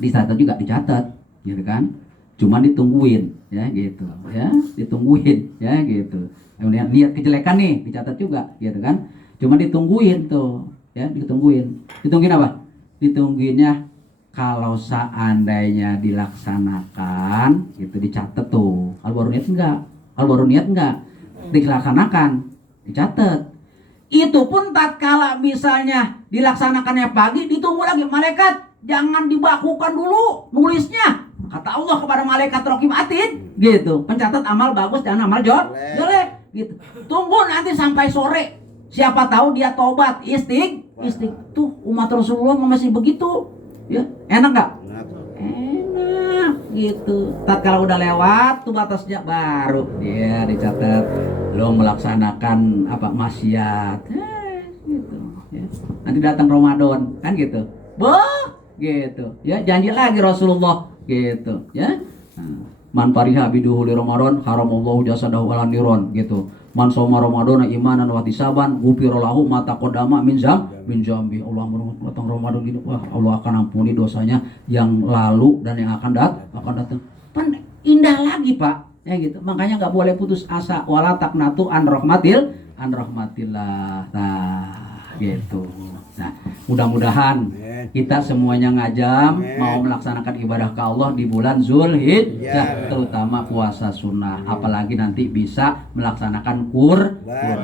dicatat juga dicatat gitu kan. Cuma ditungguin ya gitu ya, ditungguin ya gitu. Kemudian niat kejelekan nih dicatat juga gitu kan. Cuma ditungguin tuh ya, ditungguin apa? Ditungguinnya kalau seandainya dilaksanakan itu dicatat tuh. Kalau baru niat enggak dilaksanakan dicatat. Itu pun tatkala misalnya dilaksanakannya pagi, ditunggu lagi malaikat, jangan dibakukan dulu nulisnya. Kata Allah kepada malaikat Raqib Atid gitu, pencatat amal bagus dan amal jelek gitu. Tunggu nanti sampai sore. Siapa tahu dia tobat, tuh umat Rasulullah masih begitu. Ya, enak nggak? Enak gitu. Tatkala udah lewat tuh batasnya baru ya dicatat lo melaksanakan apa maksiat gitu ya. Nanti datang Ramadan kan gitu. Gitu ya, janji lagi Rasulullah gitu ya. Man fariha biduhuli Ramadan haramallahu jasadahu ala niron gitu. Man soma Ramadana imanan wa ihtisaban ghufira lahu ma taqaddama min zambi. Allah datang Ramadan gini, wah Allah akan ampuni dosanya yang lalu dan yang akan datang. Pan indah lagi Pak ya gitu. Makanya nggak boleh putus asa, wala taqnatu an rahmatillah. Nah gitu. Nah mudah-mudahan kita semuanya ngajam mau melaksanakan ibadah ke Allah di bulan Zulhijjah, terutama puasa sunnah, apalagi nanti bisa melaksanakan kurban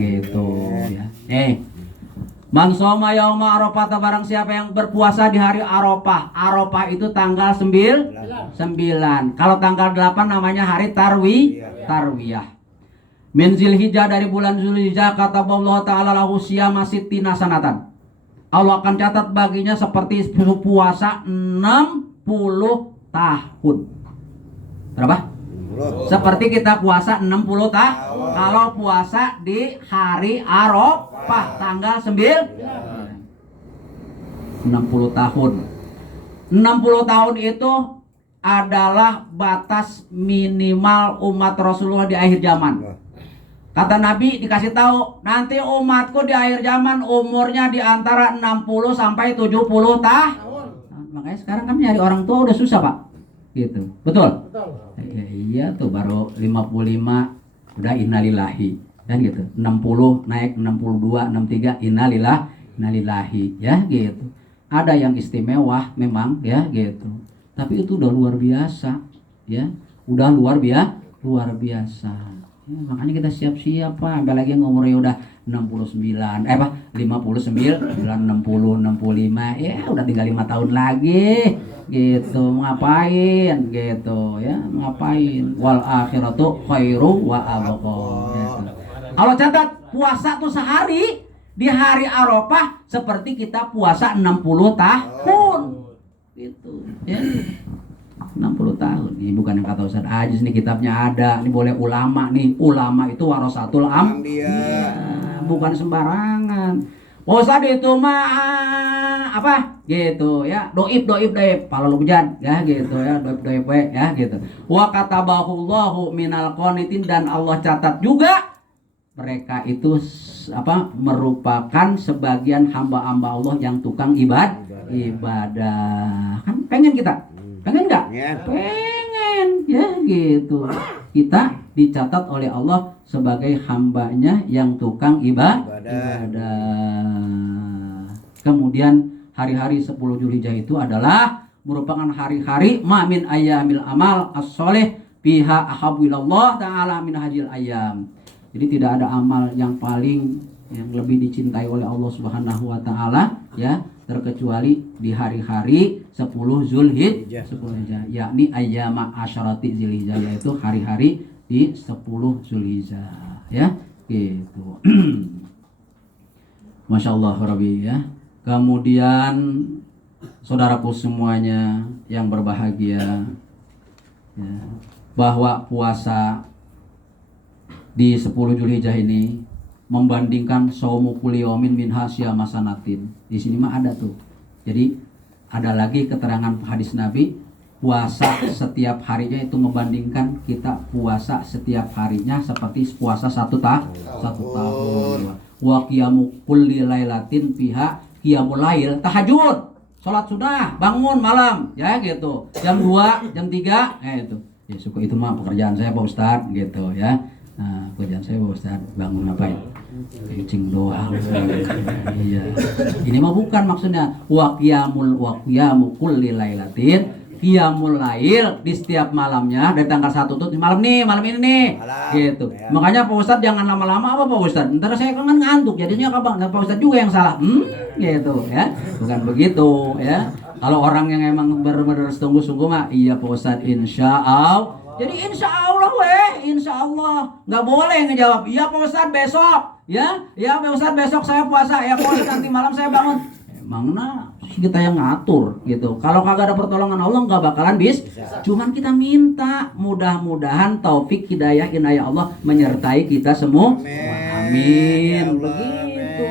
gitu ya. Man shoma yauma Arafah, barang siapa yang berpuasa di hari Arafah. Arafah itu tanggal 9. Kalau tanggal 8 namanya hari Tarwiyah. Min Zulhijjah, dari bulan Zulhijjah, kata Allah Ta'ala lahu siyama sittina sanatan. Allah akan catat baginya seperti puasa 60 tahun. Berapa? Seperti kita puasa 60 Kalau puasa di hari Arafah tanggal 9 60 tahun. 60 tahun itu adalah batas minimal umat Rasulullah di akhir zaman. Kata Nabi dikasih tahu, nanti umatku di akhir zaman umurnya di antara 60 sampai 70 tahun. Makanya sekarang kami nyari orang tua udah susah, Pak. Gitu. Betul? Iya tuh baru 55 udah innalillahi. Dan gitu. 60 naik 62, 63 innalillahi ya gitu. Ada yang istimewa memang ya gitu. Tapi itu udah luar biasa ya. Udah luar biasa. Ya, makanya kita siap-siap Pak, sampai lagi yang umurnya udah 59, 59, 60, 65, ya udah tinggal 5 tahun lagi, gitu, ngapain, gitu, ya, ngapain, wal akhiratu khairu wa abqa, gitu. Kalau catat puasa tuh sehari, di hari Arafah seperti kita puasa 60 tahun, gitu, ya. 60 tahun. Ini bukan yang kata Ustaz Ajis, nih kitabnya ada. Ini boleh ulama nih. Ulama itu warasatul anbiya. Bukan sembarangan. Ustaz itu mah apa? Gitu ya. Doib. Pala lu hujan ya gitu ya. Doib ya gitu. Wa katabahullahu minal qanitin, dan Allah catat juga mereka itu merupakan sebagian hamba-hamba Allah yang tukang ibadah. Kan pengen kita? Pengen nggak? Ya. Pengen ya gitu. Kita dicatat oleh Allah sebagai hambanya yang tukang ibadah. Kemudian hari-hari 10 Zulhijjah itu adalah merupakan hari-hari ma'min ayyamil amal as-soleh biha ahabu ilallah ta'ala min hajil ayyam. Jadi tidak ada amal yang lebih dicintai oleh Allah Subhanahu wa taala ya, terkecuali di hari-hari 10 Zulhijjah, yakni ayyama asyarati Zulhijjah, yaitu hari-hari di 10 Zulhijjah ya gitu. Masya Allah Rabbi ya. Kemudian saudaraku semuanya yang berbahagia ya, bahwa puasa di 10 Zulhijjah ini membandingkan saumu kulli yaumin min hasya masanatin. Di sini mah ada tuh. Jadi ada lagi keterangan hadis Nabi, puasa setiap harinya itu membandingkan kita puasa setiap harinya seperti puasa satu tahun. Wa qiyamu kulli lailatin fiha qiyamul lail, tahajud, salat sunnah, bangun malam ya gitu. Jam 2, jam 3 itu. Ya suka itu mah pekerjaan saya Pak Ustadz gitu ya. Nah, pekerjaan saya Pak Ustadz, bangun ngapain? Kencing doang. Iya. Ini mah bukan maksudnya wa qiyamu kulli lailatin, qiyamul lail di setiap malamnya dari tanggal 1 tuh malam ini nih. Gitu. Ya. Makanya Pak Ustadz jangan lama-lama apa Pak Ustadz. Ntar saya kan ngantuk jadinya Pak Ustadz juga yang salah. Gitu ya. Bukan begitu ya. Kalau orang yang emang benar-benar sungguh-sungguh mah iya Pak Ustadz insyaallah. Jadi insya Allah nggak boleh ngejawab iya Pak Ustadz besok ya Pak Ustadz besok saya puasa ya Pak Ustadz nanti malam saya bangun. Emang kita yang ngatur gitu. Kalau kagak ada pertolongan Allah nggak bakalan bisa. Cuman kita minta mudah-mudahan taufik hidayah inayah Allah menyertai kita semua. Amin. Begitu.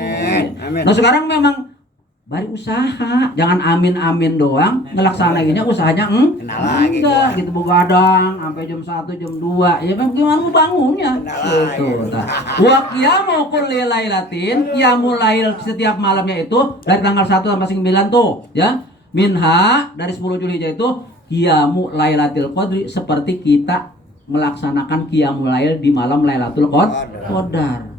Amin. Nah sekarang memang bari usaha, jangan amin doang, ngelaksanainnya usahanya enggak gitu, begadang sampai jam 1 jam 2 ya gimana mau bangunnya gitu. Wa qiyamu kulli lailatin, qiyamul lail setiap malamnya itu dari tanggal 1 sampai 9 tuh ya, minha dari 10 Zulhijjah itu qiyamu lailatul qadri, seperti kita melaksanakan qiyamul lail di malam Lailatul Qadar.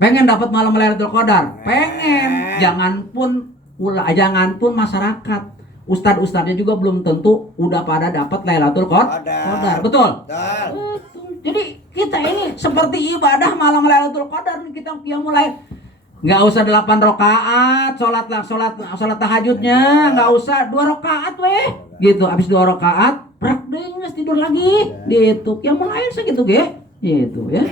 Pengen dapat malam Lailatul Qadar? Pengen. Jangan pun masyarakat. Ustadz-ustadznya juga belum tentu udah pada dapat Lailatul Qadar. Betul? Jadi kita ini seperti ibadah malam Lailatul Qadar, kita qiyamul lail. Enggak usah 8 rakaat, salat tahajudnya enggak usah 2 rakaat weh. Gitu, habis 2 rakaat, prak deung tidur lagi. Gitu, qiyamul lail segitu ge. Gitu ya.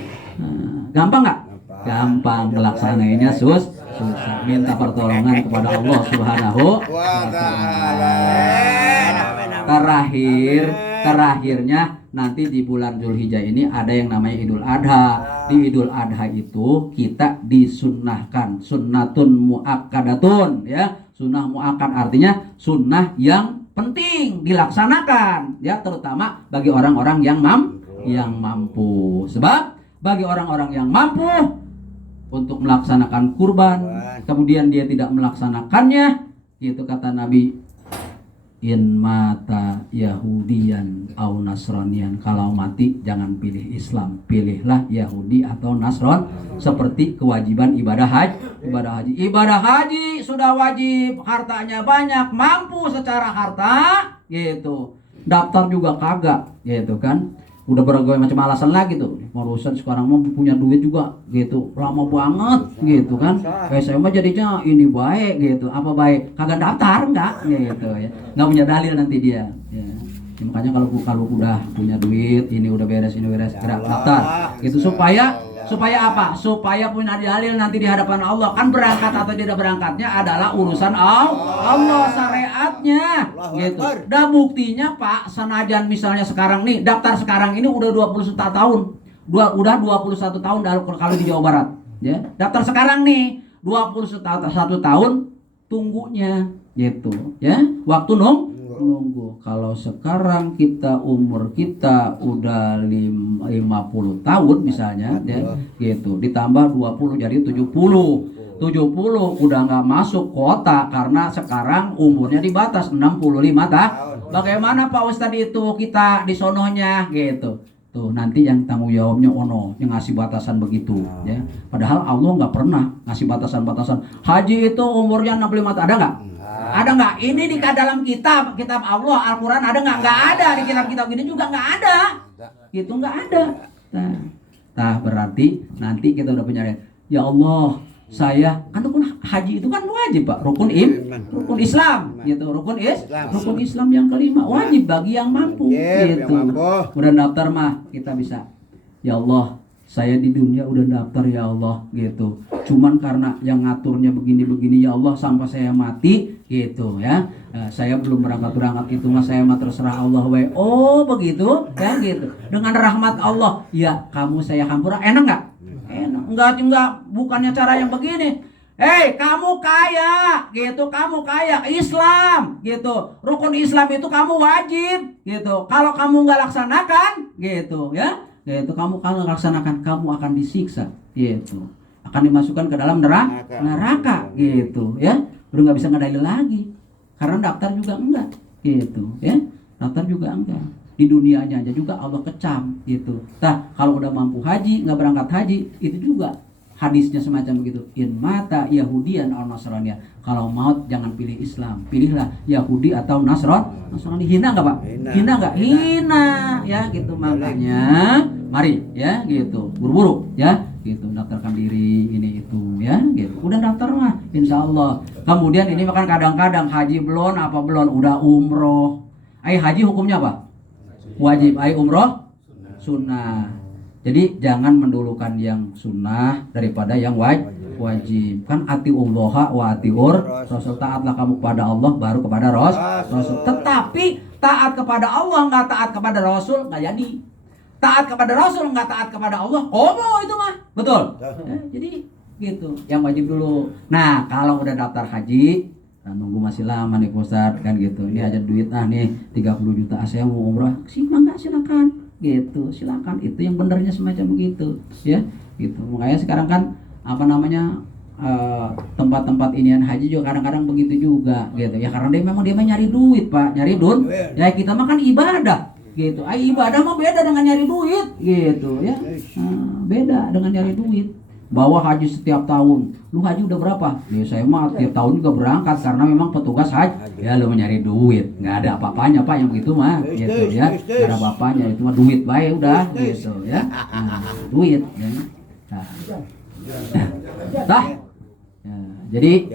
Gampang enggak? Gampang, melaksanainnya susah. Minta pertolongan kepada Allah Subhanahu wa taala. Terakhirnya nanti di bulan Zulhijjah ini ada yang namanya Idul Adha. Di Idul Adha itu kita disunnahkan sunnatun muakkadatun ya. Sunnah muakkad artinya sunnah yang penting dilaksanakan ya, terutama bagi orang-orang yang mampu. Sebab bagi orang-orang yang mampu untuk melaksanakan kurban, kemudian dia tidak melaksanakannya, itu kata Nabi, in mata Yahudian au Nasranian, kalau mati jangan pilih Islam, pilihlah Yahudi atau Nasron, seperti kewajiban ibadah haji sudah wajib, hartanya banyak, mampu secara harta gitu, daftar juga kagak gitu kan, udah berbagai macam alasan lagi tuh, urusan sekarang mau punya duit juga gitu, lama banget gitu kan, saya mah jadinya ini baik gitu, apa baik, kagak daftar enggak gitu ya, nggak punya dalil nanti dia ya. Ya, makanya kalau udah punya duit, ini udah beres gerak daftar gitu, supaya apa? Supaya punya dalil nanti di hadapan Allah, kan berangkat atau tidak berangkatnya adalah urusan Allah, syariatnya gitu. Dan buktinya Pak, senajan misalnya sekarang nih daftar sekarang ini udah 21 tahun. Udah 21 tahun kalau di Jawa Barat ya. Daftar sekarang nih 21 tahun tunggunya gitu ya. Waktu nunggu. Kalau sekarang umur kita udah 50 tahun misalnya ya gitu, ditambah 20 jadi 70 udah nggak masuk kota karena sekarang umurnya dibatas 65 tahun. Bagaimana Pak Ustadz itu kita di sononya gitu. Tuh nanti yang tanggung jawabnya ono yang ngasih batasan begitu ya. Padahal Allah nggak pernah ngasih batasan. Haji itu umurnya 65 tahun, ada nggak? Ada nggak? Ini di dalam kitab Allah Al-Quran ada nggak? Nggak ada. Di kitab-kitab ini juga nggak ada. Gitu nggak ada. Nah berarti nanti kita udah punya ya Allah, saya kan rukun haji itu kan wajib Pak, rukun Islam gitu, rukun Islam yang kelima wajib bagi yang mampu gitu. Udah daftar mah kita bisa ya Allah, saya di dunia udah daftar ya Allah gitu, cuman karena yang ngaturnya begini ya Allah sampai saya mati gitu ya, saya belum berangkat itu mah saya mah terserah Allah we. Oh begitu ya gitu, dengan rahmat Allah ya kamu saya hampura, enak nggak? Enak. Enggak, bukannya cara yang begini. Kamu kaya gitu, kamu kaya Islam gitu, rukun Islam itu kamu wajib gitu, kalau kamu nggak laksanakan gitu ya gitu, kamu kalau laksanakan kamu akan disiksa gitu, akan dimasukkan ke dalam neraka gitu ya, udah nggak bisa ngadain lagi karena daftar juga enggak gitu ya, daftar juga enggak, di dunianya aja juga Allah kecam gitu. Nah kalau udah mampu haji nggak berangkat haji itu juga hadisnya semacam begitu, in mata Yahudian atau Nasrani, kalau maut jangan pilih Islam, pilihlah Yahudi atau Nasrani. Hina nggak Pak? Hina nggak? Hina ya gitu. Makanya mari ya gitu, buru-buru ya gitu, daftarkan diri ini itu ya gitu, udah daftar mah insya Allah. Kemudian ini makan kadang-kadang haji belum udah umroh. Haji hukumnya apa? Wajib. Umroh sunnah. Jadi jangan mendulukan yang sunnah daripada yang wajib. Kan atiullah wa atiur Rasul, taatlah kamu kepada Allah baru kepada Rasul. Tetapi taat kepada Allah nggak taat kepada Rasul nggak jadi. Taat kepada Rasul nggak taat kepada Allah, komo itu mah. Betul. Jadi gitu. Yang wajib dulu. Nah kalau udah daftar haji, nunggu masih lama nih Ustaz kan gitu. Ini aja duit nih 30 juta, saya mau umrah. Silakan gitu, silakan. Itu yang benernya semacam begitu ya gitu. Makanya sekarang kan tempat-tempat inian haji juga kadang-kadang begitu juga gitu ya, karena dia mah nyari duit Pak, nyari duit ya. Kita mah kan ibadah gitu. Ibadah mah beda dengan nyari duit gitu ya. Beda dengan nyari duit. Bawa haji setiap tahun. Lu haji udah berapa? Ya saya mah tiap tahun juga berangkat karena memang petugas haji. Ya lu nyari duit, nggak ada apa-apanya Pak yang begitu mah gitu ya. Nggak ada apa-apanya, itu mah duit baik udah gitu ya. Duit ya. Nah. Ya, jadi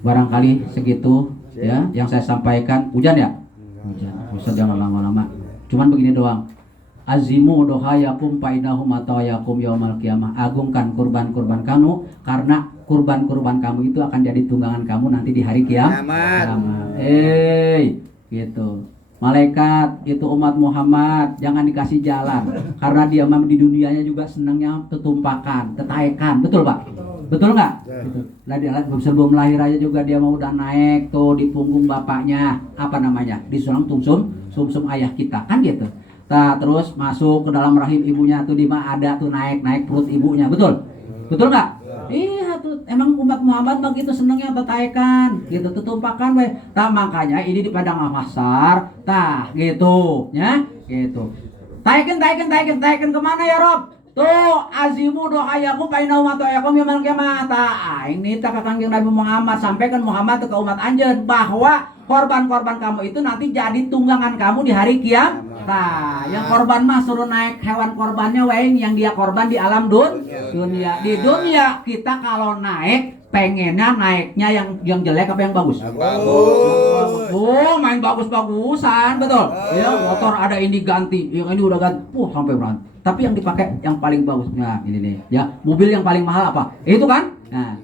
barangkali segitu ya yang saya sampaikan. Hujan ya? Hujan. Ustaz jangan lama-lama. Cuman begini doang. Azimu dohayakum painahum atayakum yaumal qiyamah. Agungkan kurban-kurban kamu karena kurban-kurban kamu itu akan jadi tunggangan kamu nanti di hari kiamat. Gitu. malaikat itu umat Muhammad jangan dikasih jalan karena dia memang di dunianya juga senangnya ketumpakan, ketaikan, betul Pak? Betul nggak? Nah, dia sebelum lahir aja juga dia mau udah naik tuh di punggung bapaknya, apa namanya? Di sulang sumsum ayah kita kan gitu. Nah, terus masuk ke dalam rahim ibunya tuh di mana ada tuh naik perut ibunya, betul? Betul nggak? Iya tuh, emang umat Muhammad begitu senengnya tetaikan, gitu, tutumpakan we. Tah makanya ini di padang mahsyar, tah gitu, ya, gitu. Taikan kemana ya Rob? Tuh azimu doayakum baina umat doayakum yaumil qiyamah. Tah ini tak kangjeng Nabi Muhammad sampaikan Muhammad ke umat anjeun bahwa korban-korban kamu itu nanti jadi tunggangan kamu di hari kiamat. Nah, yang korban mah suruh naik hewan korbannya wae yang dia korban di alam dunia. Di dunia kita kalau naik pengennya naiknya yang jelek apa yang bagus? Bagus. Oh, main bagus-bagusan, betul. Ya, motor ada ini ganti, yang ini udah ganti. Sampai berantem. Tapi yang dipakai yang paling bagus. Nah, ini nih. Ya, mobil yang paling mahal apa? Itu kan? Nah,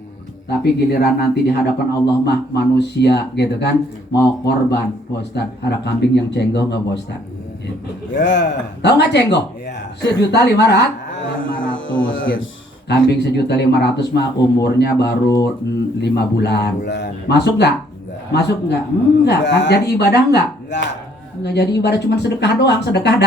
tapi giliran nanti di hadapan Allah mah manusia gitu kan mau korban, Pak Ustaz. Ada kambing yang cenggol nggak Pak Ustaz? Gitu. Ya. Tahu nggak cenggol? Ya. 1.500.000 gitu. Kambing 1.500.000 mah umurnya baru 5 bulan. Masuk nggak? Masuk nggak? Enggak. Jadi ibadah nggak? Enggak jadi ibadah, cuma sedekah doang, sedekah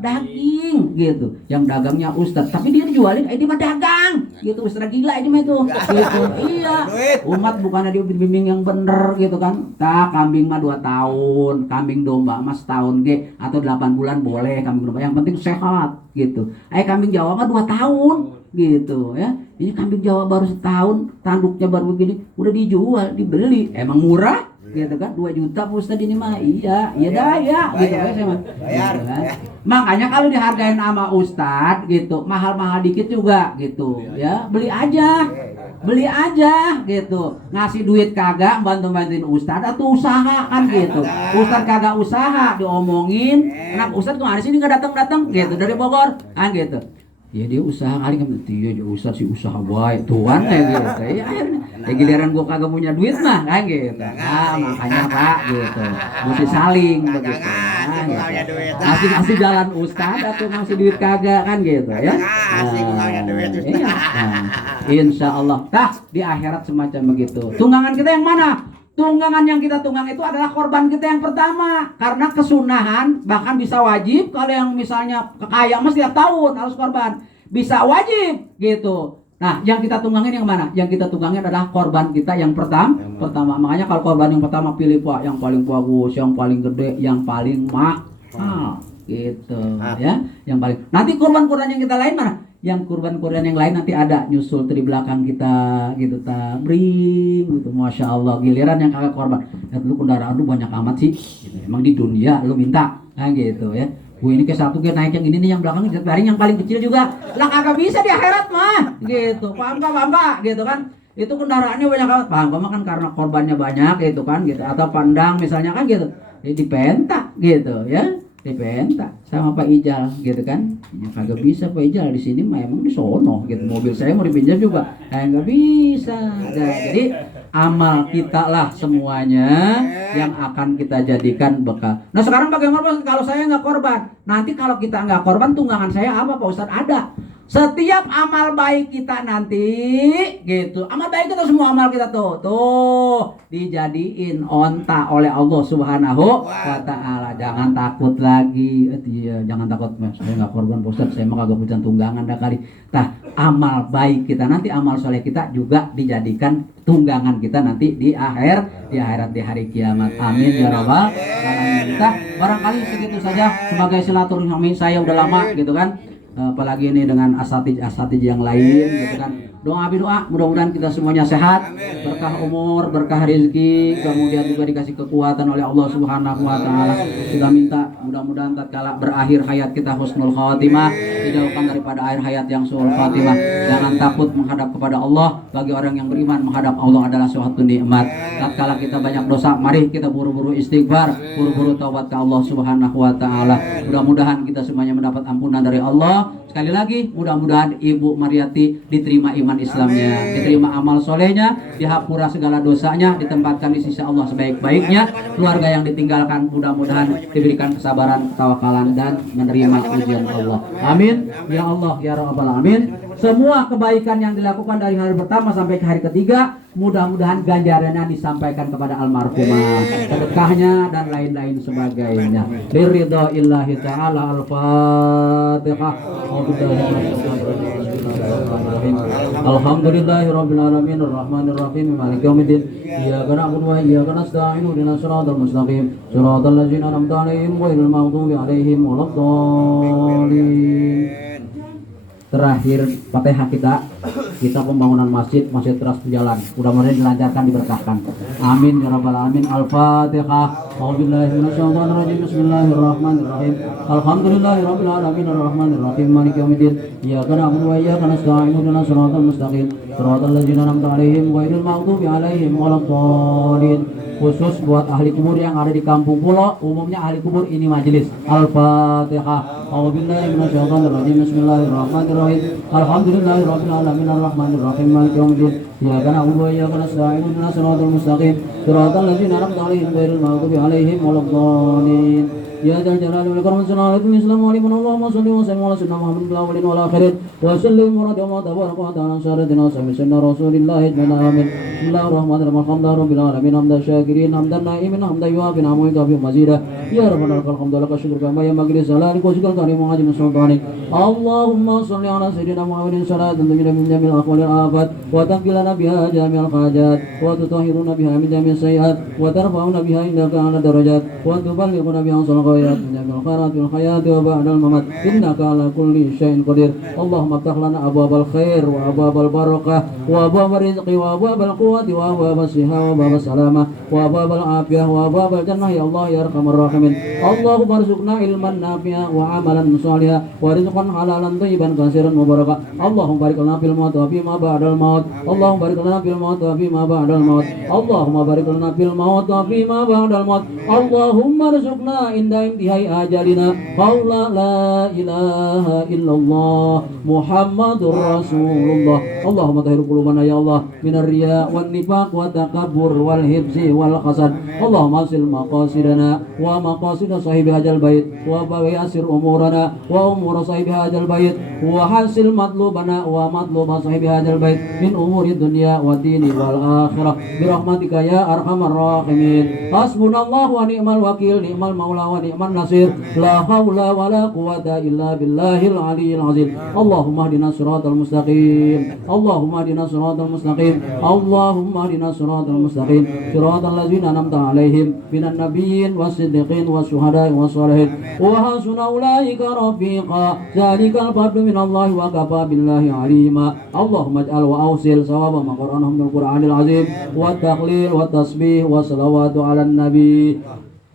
daging gitu. Yang dagangnya Ustaz, tapi dia jualin ini mah dagang gitu. Ustaz gila ini mah itu gitu. Iya, umat bukannya dibimbing yang bener gitu kan. Kambing mah 2 tahun, kambing domba mah setahun ge atau 8 bulan boleh kambing domba, yang penting sehat gitu. Kambing Jawa mah 2 tahun gitu ya. Ini kambing Jawa baru setahun, tanduknya baru begini udah dijual, dibeli. Emang murah gitu kan, 2 juta Ustaz ini mah. Iya dah ya gitu ya saya mah. Bayar. Gitu, kan? Makanya kalau dihargain sama Ustaz gitu, mahal-mahal dikit juga gitu ya. Beli aja gitu. Ngasih duit kagak, bantuin Ustaz atau usaha kan gitu. Ustaz kagak usaha diomongin, anak Ustaz kemana sini nggak datang gitu dari Bogor kan gitu. Ya dia usaha kali kan, dia Ustaz sih usaha baik tuan gitu. Ya akhirnya giliran gua kagak punya duit mah kan gitu. Nah, makanya Pak gitu. Mesti saling begitu. Nah, gitu. Masih jalan Ustaz atau masih duit kagak kan gitu ya. Iya. Insya Allah. Di akhirat semacam begitu. Tunggangan kita yang mana? Tunggangan yang kita tunggang itu adalah korban kita yang pertama. Karena kesunahan bahkan bisa wajib. Kalau yang misalnya kaya mas tiap tahun harus korban, bisa wajib gitu. Nah, yang kita tunggangin yang mana? Yang kita tunggangin adalah korban kita yang pertama. Makanya kalau korban yang pertama pilih Pak yang paling bagus, yang paling gede, yang paling mahal gitu ya. Yang paling. Nanti korban-korban yang kita lain mana? Yang kurban-kurban yang lain nanti ada nyusul di belakang kita gitu, tabring gitu. Masya Allah, giliran yang kagak korban, lihat lu kendaraan lu banyak amat sih gitu. Emang di dunia lu minta kan gitu ya. Ini ke satu ke naik yang ini nih, yang belakang tabring yang paling kecil juga lah, kagak bisa di akhirat mah gitu. Paham gitu kan. Itu kendaraannya banyak amat, paham kan, karena korbannya banyak gitu kan gitu. Atau pandang misalnya kan gitu, dipentak gitu ya, dipentak sama Pak Ijal gitu kan. Ya kagak bisa Pak Ijal di sini mah, emang di sono gitu. Mobil saya mau dipinjam juga nggak bisa. Nah, jadi amal kita lah semuanya yang akan kita jadikan bekal. Nah sekarang bagaimana Pak kalau saya nggak korban? Nanti kalau kita nggak korban, tunggangan saya apa Pak Ustadz? Ada. Setiap amal baik kita nanti gitu, amal baik kita, semua amal kita tuh dijadiin onta oleh Allah Subhanahu wa ta'ala. Jangan takut lagi. Jangan takut, saya nggak korban Ustaz, saya mah kagak punya tunggangan dah kali. Amal baik kita nanti, amal soleh kita juga dijadikan tunggangan kita nanti di akhirat di hari kiamat. Amin ya rabbal alamin. Barangkali segitu saja sebagai silaturahmi saya, udah lama gitu kan. Apalagi ini dengan asatij yang lain gitu kan. Doa mudah-mudahan kita semuanya sehat, berkah umur, berkah rezeki, kemudian juga dikasih kekuatan oleh Allah Subhanahu wa taala. Kita minta mudah-mudahan tatkala berakhir hayat kita husnul khatimah, dijauhkan daripada akhir hayat yang suul khatimah. Jangan takut menghadap kepada Allah. Bagi orang yang beriman, menghadap Allah adalah suatu nikmat. Tatkala kita banyak dosa, mari kita buru-buru istighfar, buru-buru taubat ke Allah Subhanahu wa taala. Mudah-mudahan kita semuanya mendapat ampunan dari Allah. Allah. Sekali lagi mudah-mudahan Ibu Mariati diterima iman Islamnya, diterima amal solehnya, dihapura segala dosanya, ditempatkan di sisi Allah sebaik-baiknya. Keluarga yang ditinggalkan mudah-mudahan diberikan kesabaran, ketawakalan, dan menerima ujian Allah. Amin ya Allah ya Rabbal alamin. Semua kebaikan yang dilakukan dari hari pertama sampai ke hari ketiga, mudah-mudahan ganjarannya disampaikan kepada almarhumah, sedekahnya dan lain-lain sebagainya. Liridha illahi ta'ala. Al-Fatihah. Alhamdulillahirabbil alamin arrahmanir rahim maliki yaumiddin iyyaka na'budu wa iyyaka nasta'in ihdinas siratal mustaqim siratal ladzina an'amta 'alaihim ghairil maghdubi 'alaihim waladdallin. Terakhir Fatihah kita pembangunan masjid masih terus berjalan, mudah-mudahan dilancarkan, diberkahkan, amin ya rabbal alamin. Al-Fatihah. A'udzubillahi minasyaitonir rajim. Bismillahirrahmanirrahim. Alhamdulillahirabbil alamin arrahmanir rahim maliki yaumiddin iyyaka na'budu wa iyyaka nasta'in ihdinas siratal mustaqim siratal ladzina an'amta 'alaihim ghairil maghdubi 'alaihim waladdallin. Khusus buat ahli kubur yang ada di kampung pulau, umumnya ahli kubur ini majelis. Al-Fatihah. A'udzubillahi minasyaitonir rajim. Bismillahirrahmanirrahim. Alhamdulillahirabbil alamin arrahmanir rahim maliki yaumiddin iyyaka na'budu wa iyyaka nasta'in ihdinas siratal mustaqim siratal ladzina an'amta 'alaihim ghairil maghdubi 'alaihim waladdallin. Ya dzal jalali wal ikram sallallahu alaihi Allahumma shalli wa sallim ala sayyidina Muhammad fil awwalin wal akhirin wa sallim wa radiyallahu tabaraka wa ta'ala sayyidina sayyidina Rasulillah amin. Bismillahirrahmanirrahim. Alhamdulillahirabbil alamin hamdan syakirin hamdan na'imin hamdan yu'afin amuin kafi mazida ya rabbana lakal hamdu laka syukur kama ya magri salari wa syukur karim wa ajim sultani. Allahumma shalli ala sayyidina Muhammadin salatan tunjina min jamil aqwalil afat wa taqilana biha jami'al hajat wa tutahhiruna biha min jamil sayyi'at wa tarfa'una biha indaka ala darajat wa tuballighuna biha khairat min jamil khairat fil hayati wa ba'dal mamat innaka ala kulli syai'in qadir. Allahumma aftah lana abwabal khair wa abwabal barakah wa abwabal rizqi wa abwabal quwwati wa abwabal siha wa abwabal salamah wa abwabal afiyah wa abwabal jannah ya Allah ya arhamar rahimin. Allahumma arzuqna ilman nafi'a wa amalan salihah wa rizqan halalan thayyiban katsiran mubarakah. Allahumma barik lana fil maut wa fima ba'dal maut. Allahumma barik lana fil maut wa fima ba'dal maut. Allahumma barik lana fil maut wa fima ba'dal maut. Allahumma arzuqna inda intihai ajalina qaula la ilaha illallah Muhammadur Rasulullah. Allahumma tahhir qulubana ya Allah minar riya wan nifaq wa takabbur wal hibzi wal hasad. Allahumma asil maqasidana wa maqasid sahibi hadzal bait wa yasir umurana wa umur sahibi hadzal bait wa hasil matlubana wa matlub sahibi hadzal bait min umuri dunya wa dini wal akhirah bi rahmatika ya arhamar rahimin. Hasbunallahu wa ni'mal wakil ni'mal maula wa ni'man nasir la haula wa la quwata illa billahil aliyyil azim. Allahumma hdina siratal mustaqim. Allahumma hdina siratal mustaqim. Allahumma hdina siratal mustaqim siratal ladzina an'amta 'alaihim minan nabiyyin was-siddiqin was-syuhada'i was-shalihin wa hasuna ulaika rafiqa. Dzalikal fadlu minallahi wa kafa billahi 'alima. Allahumma ij'al wa awsil sawaba ma qara'nahu minal Qur'anil azim wa taqlil wa tasbih wa salawatu 'alan nabi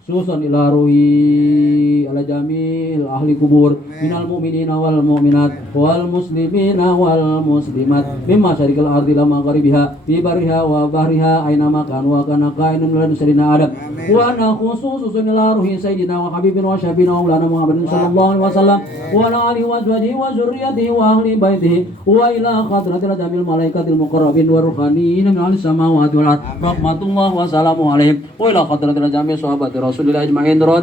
susan ila ruhi ala jamil ahli kubur minal mu'minina wal mu'minat wal muslimina wal muslimat mimma syarikal ardi lama qaribiha fi bariha wa bahriha aina makan wa kana kainun lan sarina adam wa ana khususun ila ruhi sayyidina wa habibina wa syabina wa ulana Muhammadin sallallahu alaihi wasallam wa ala alihi wa azwajihi wa zurriyyatihi wa ahli baitihi wa ila hadratil jamil malaikatil muqarrabin wa ruhaniyin min al samawati wal ard rahmatullah wa salamu alaihim wa ila hadratil jamil sahabati Rasulillah ajma'in.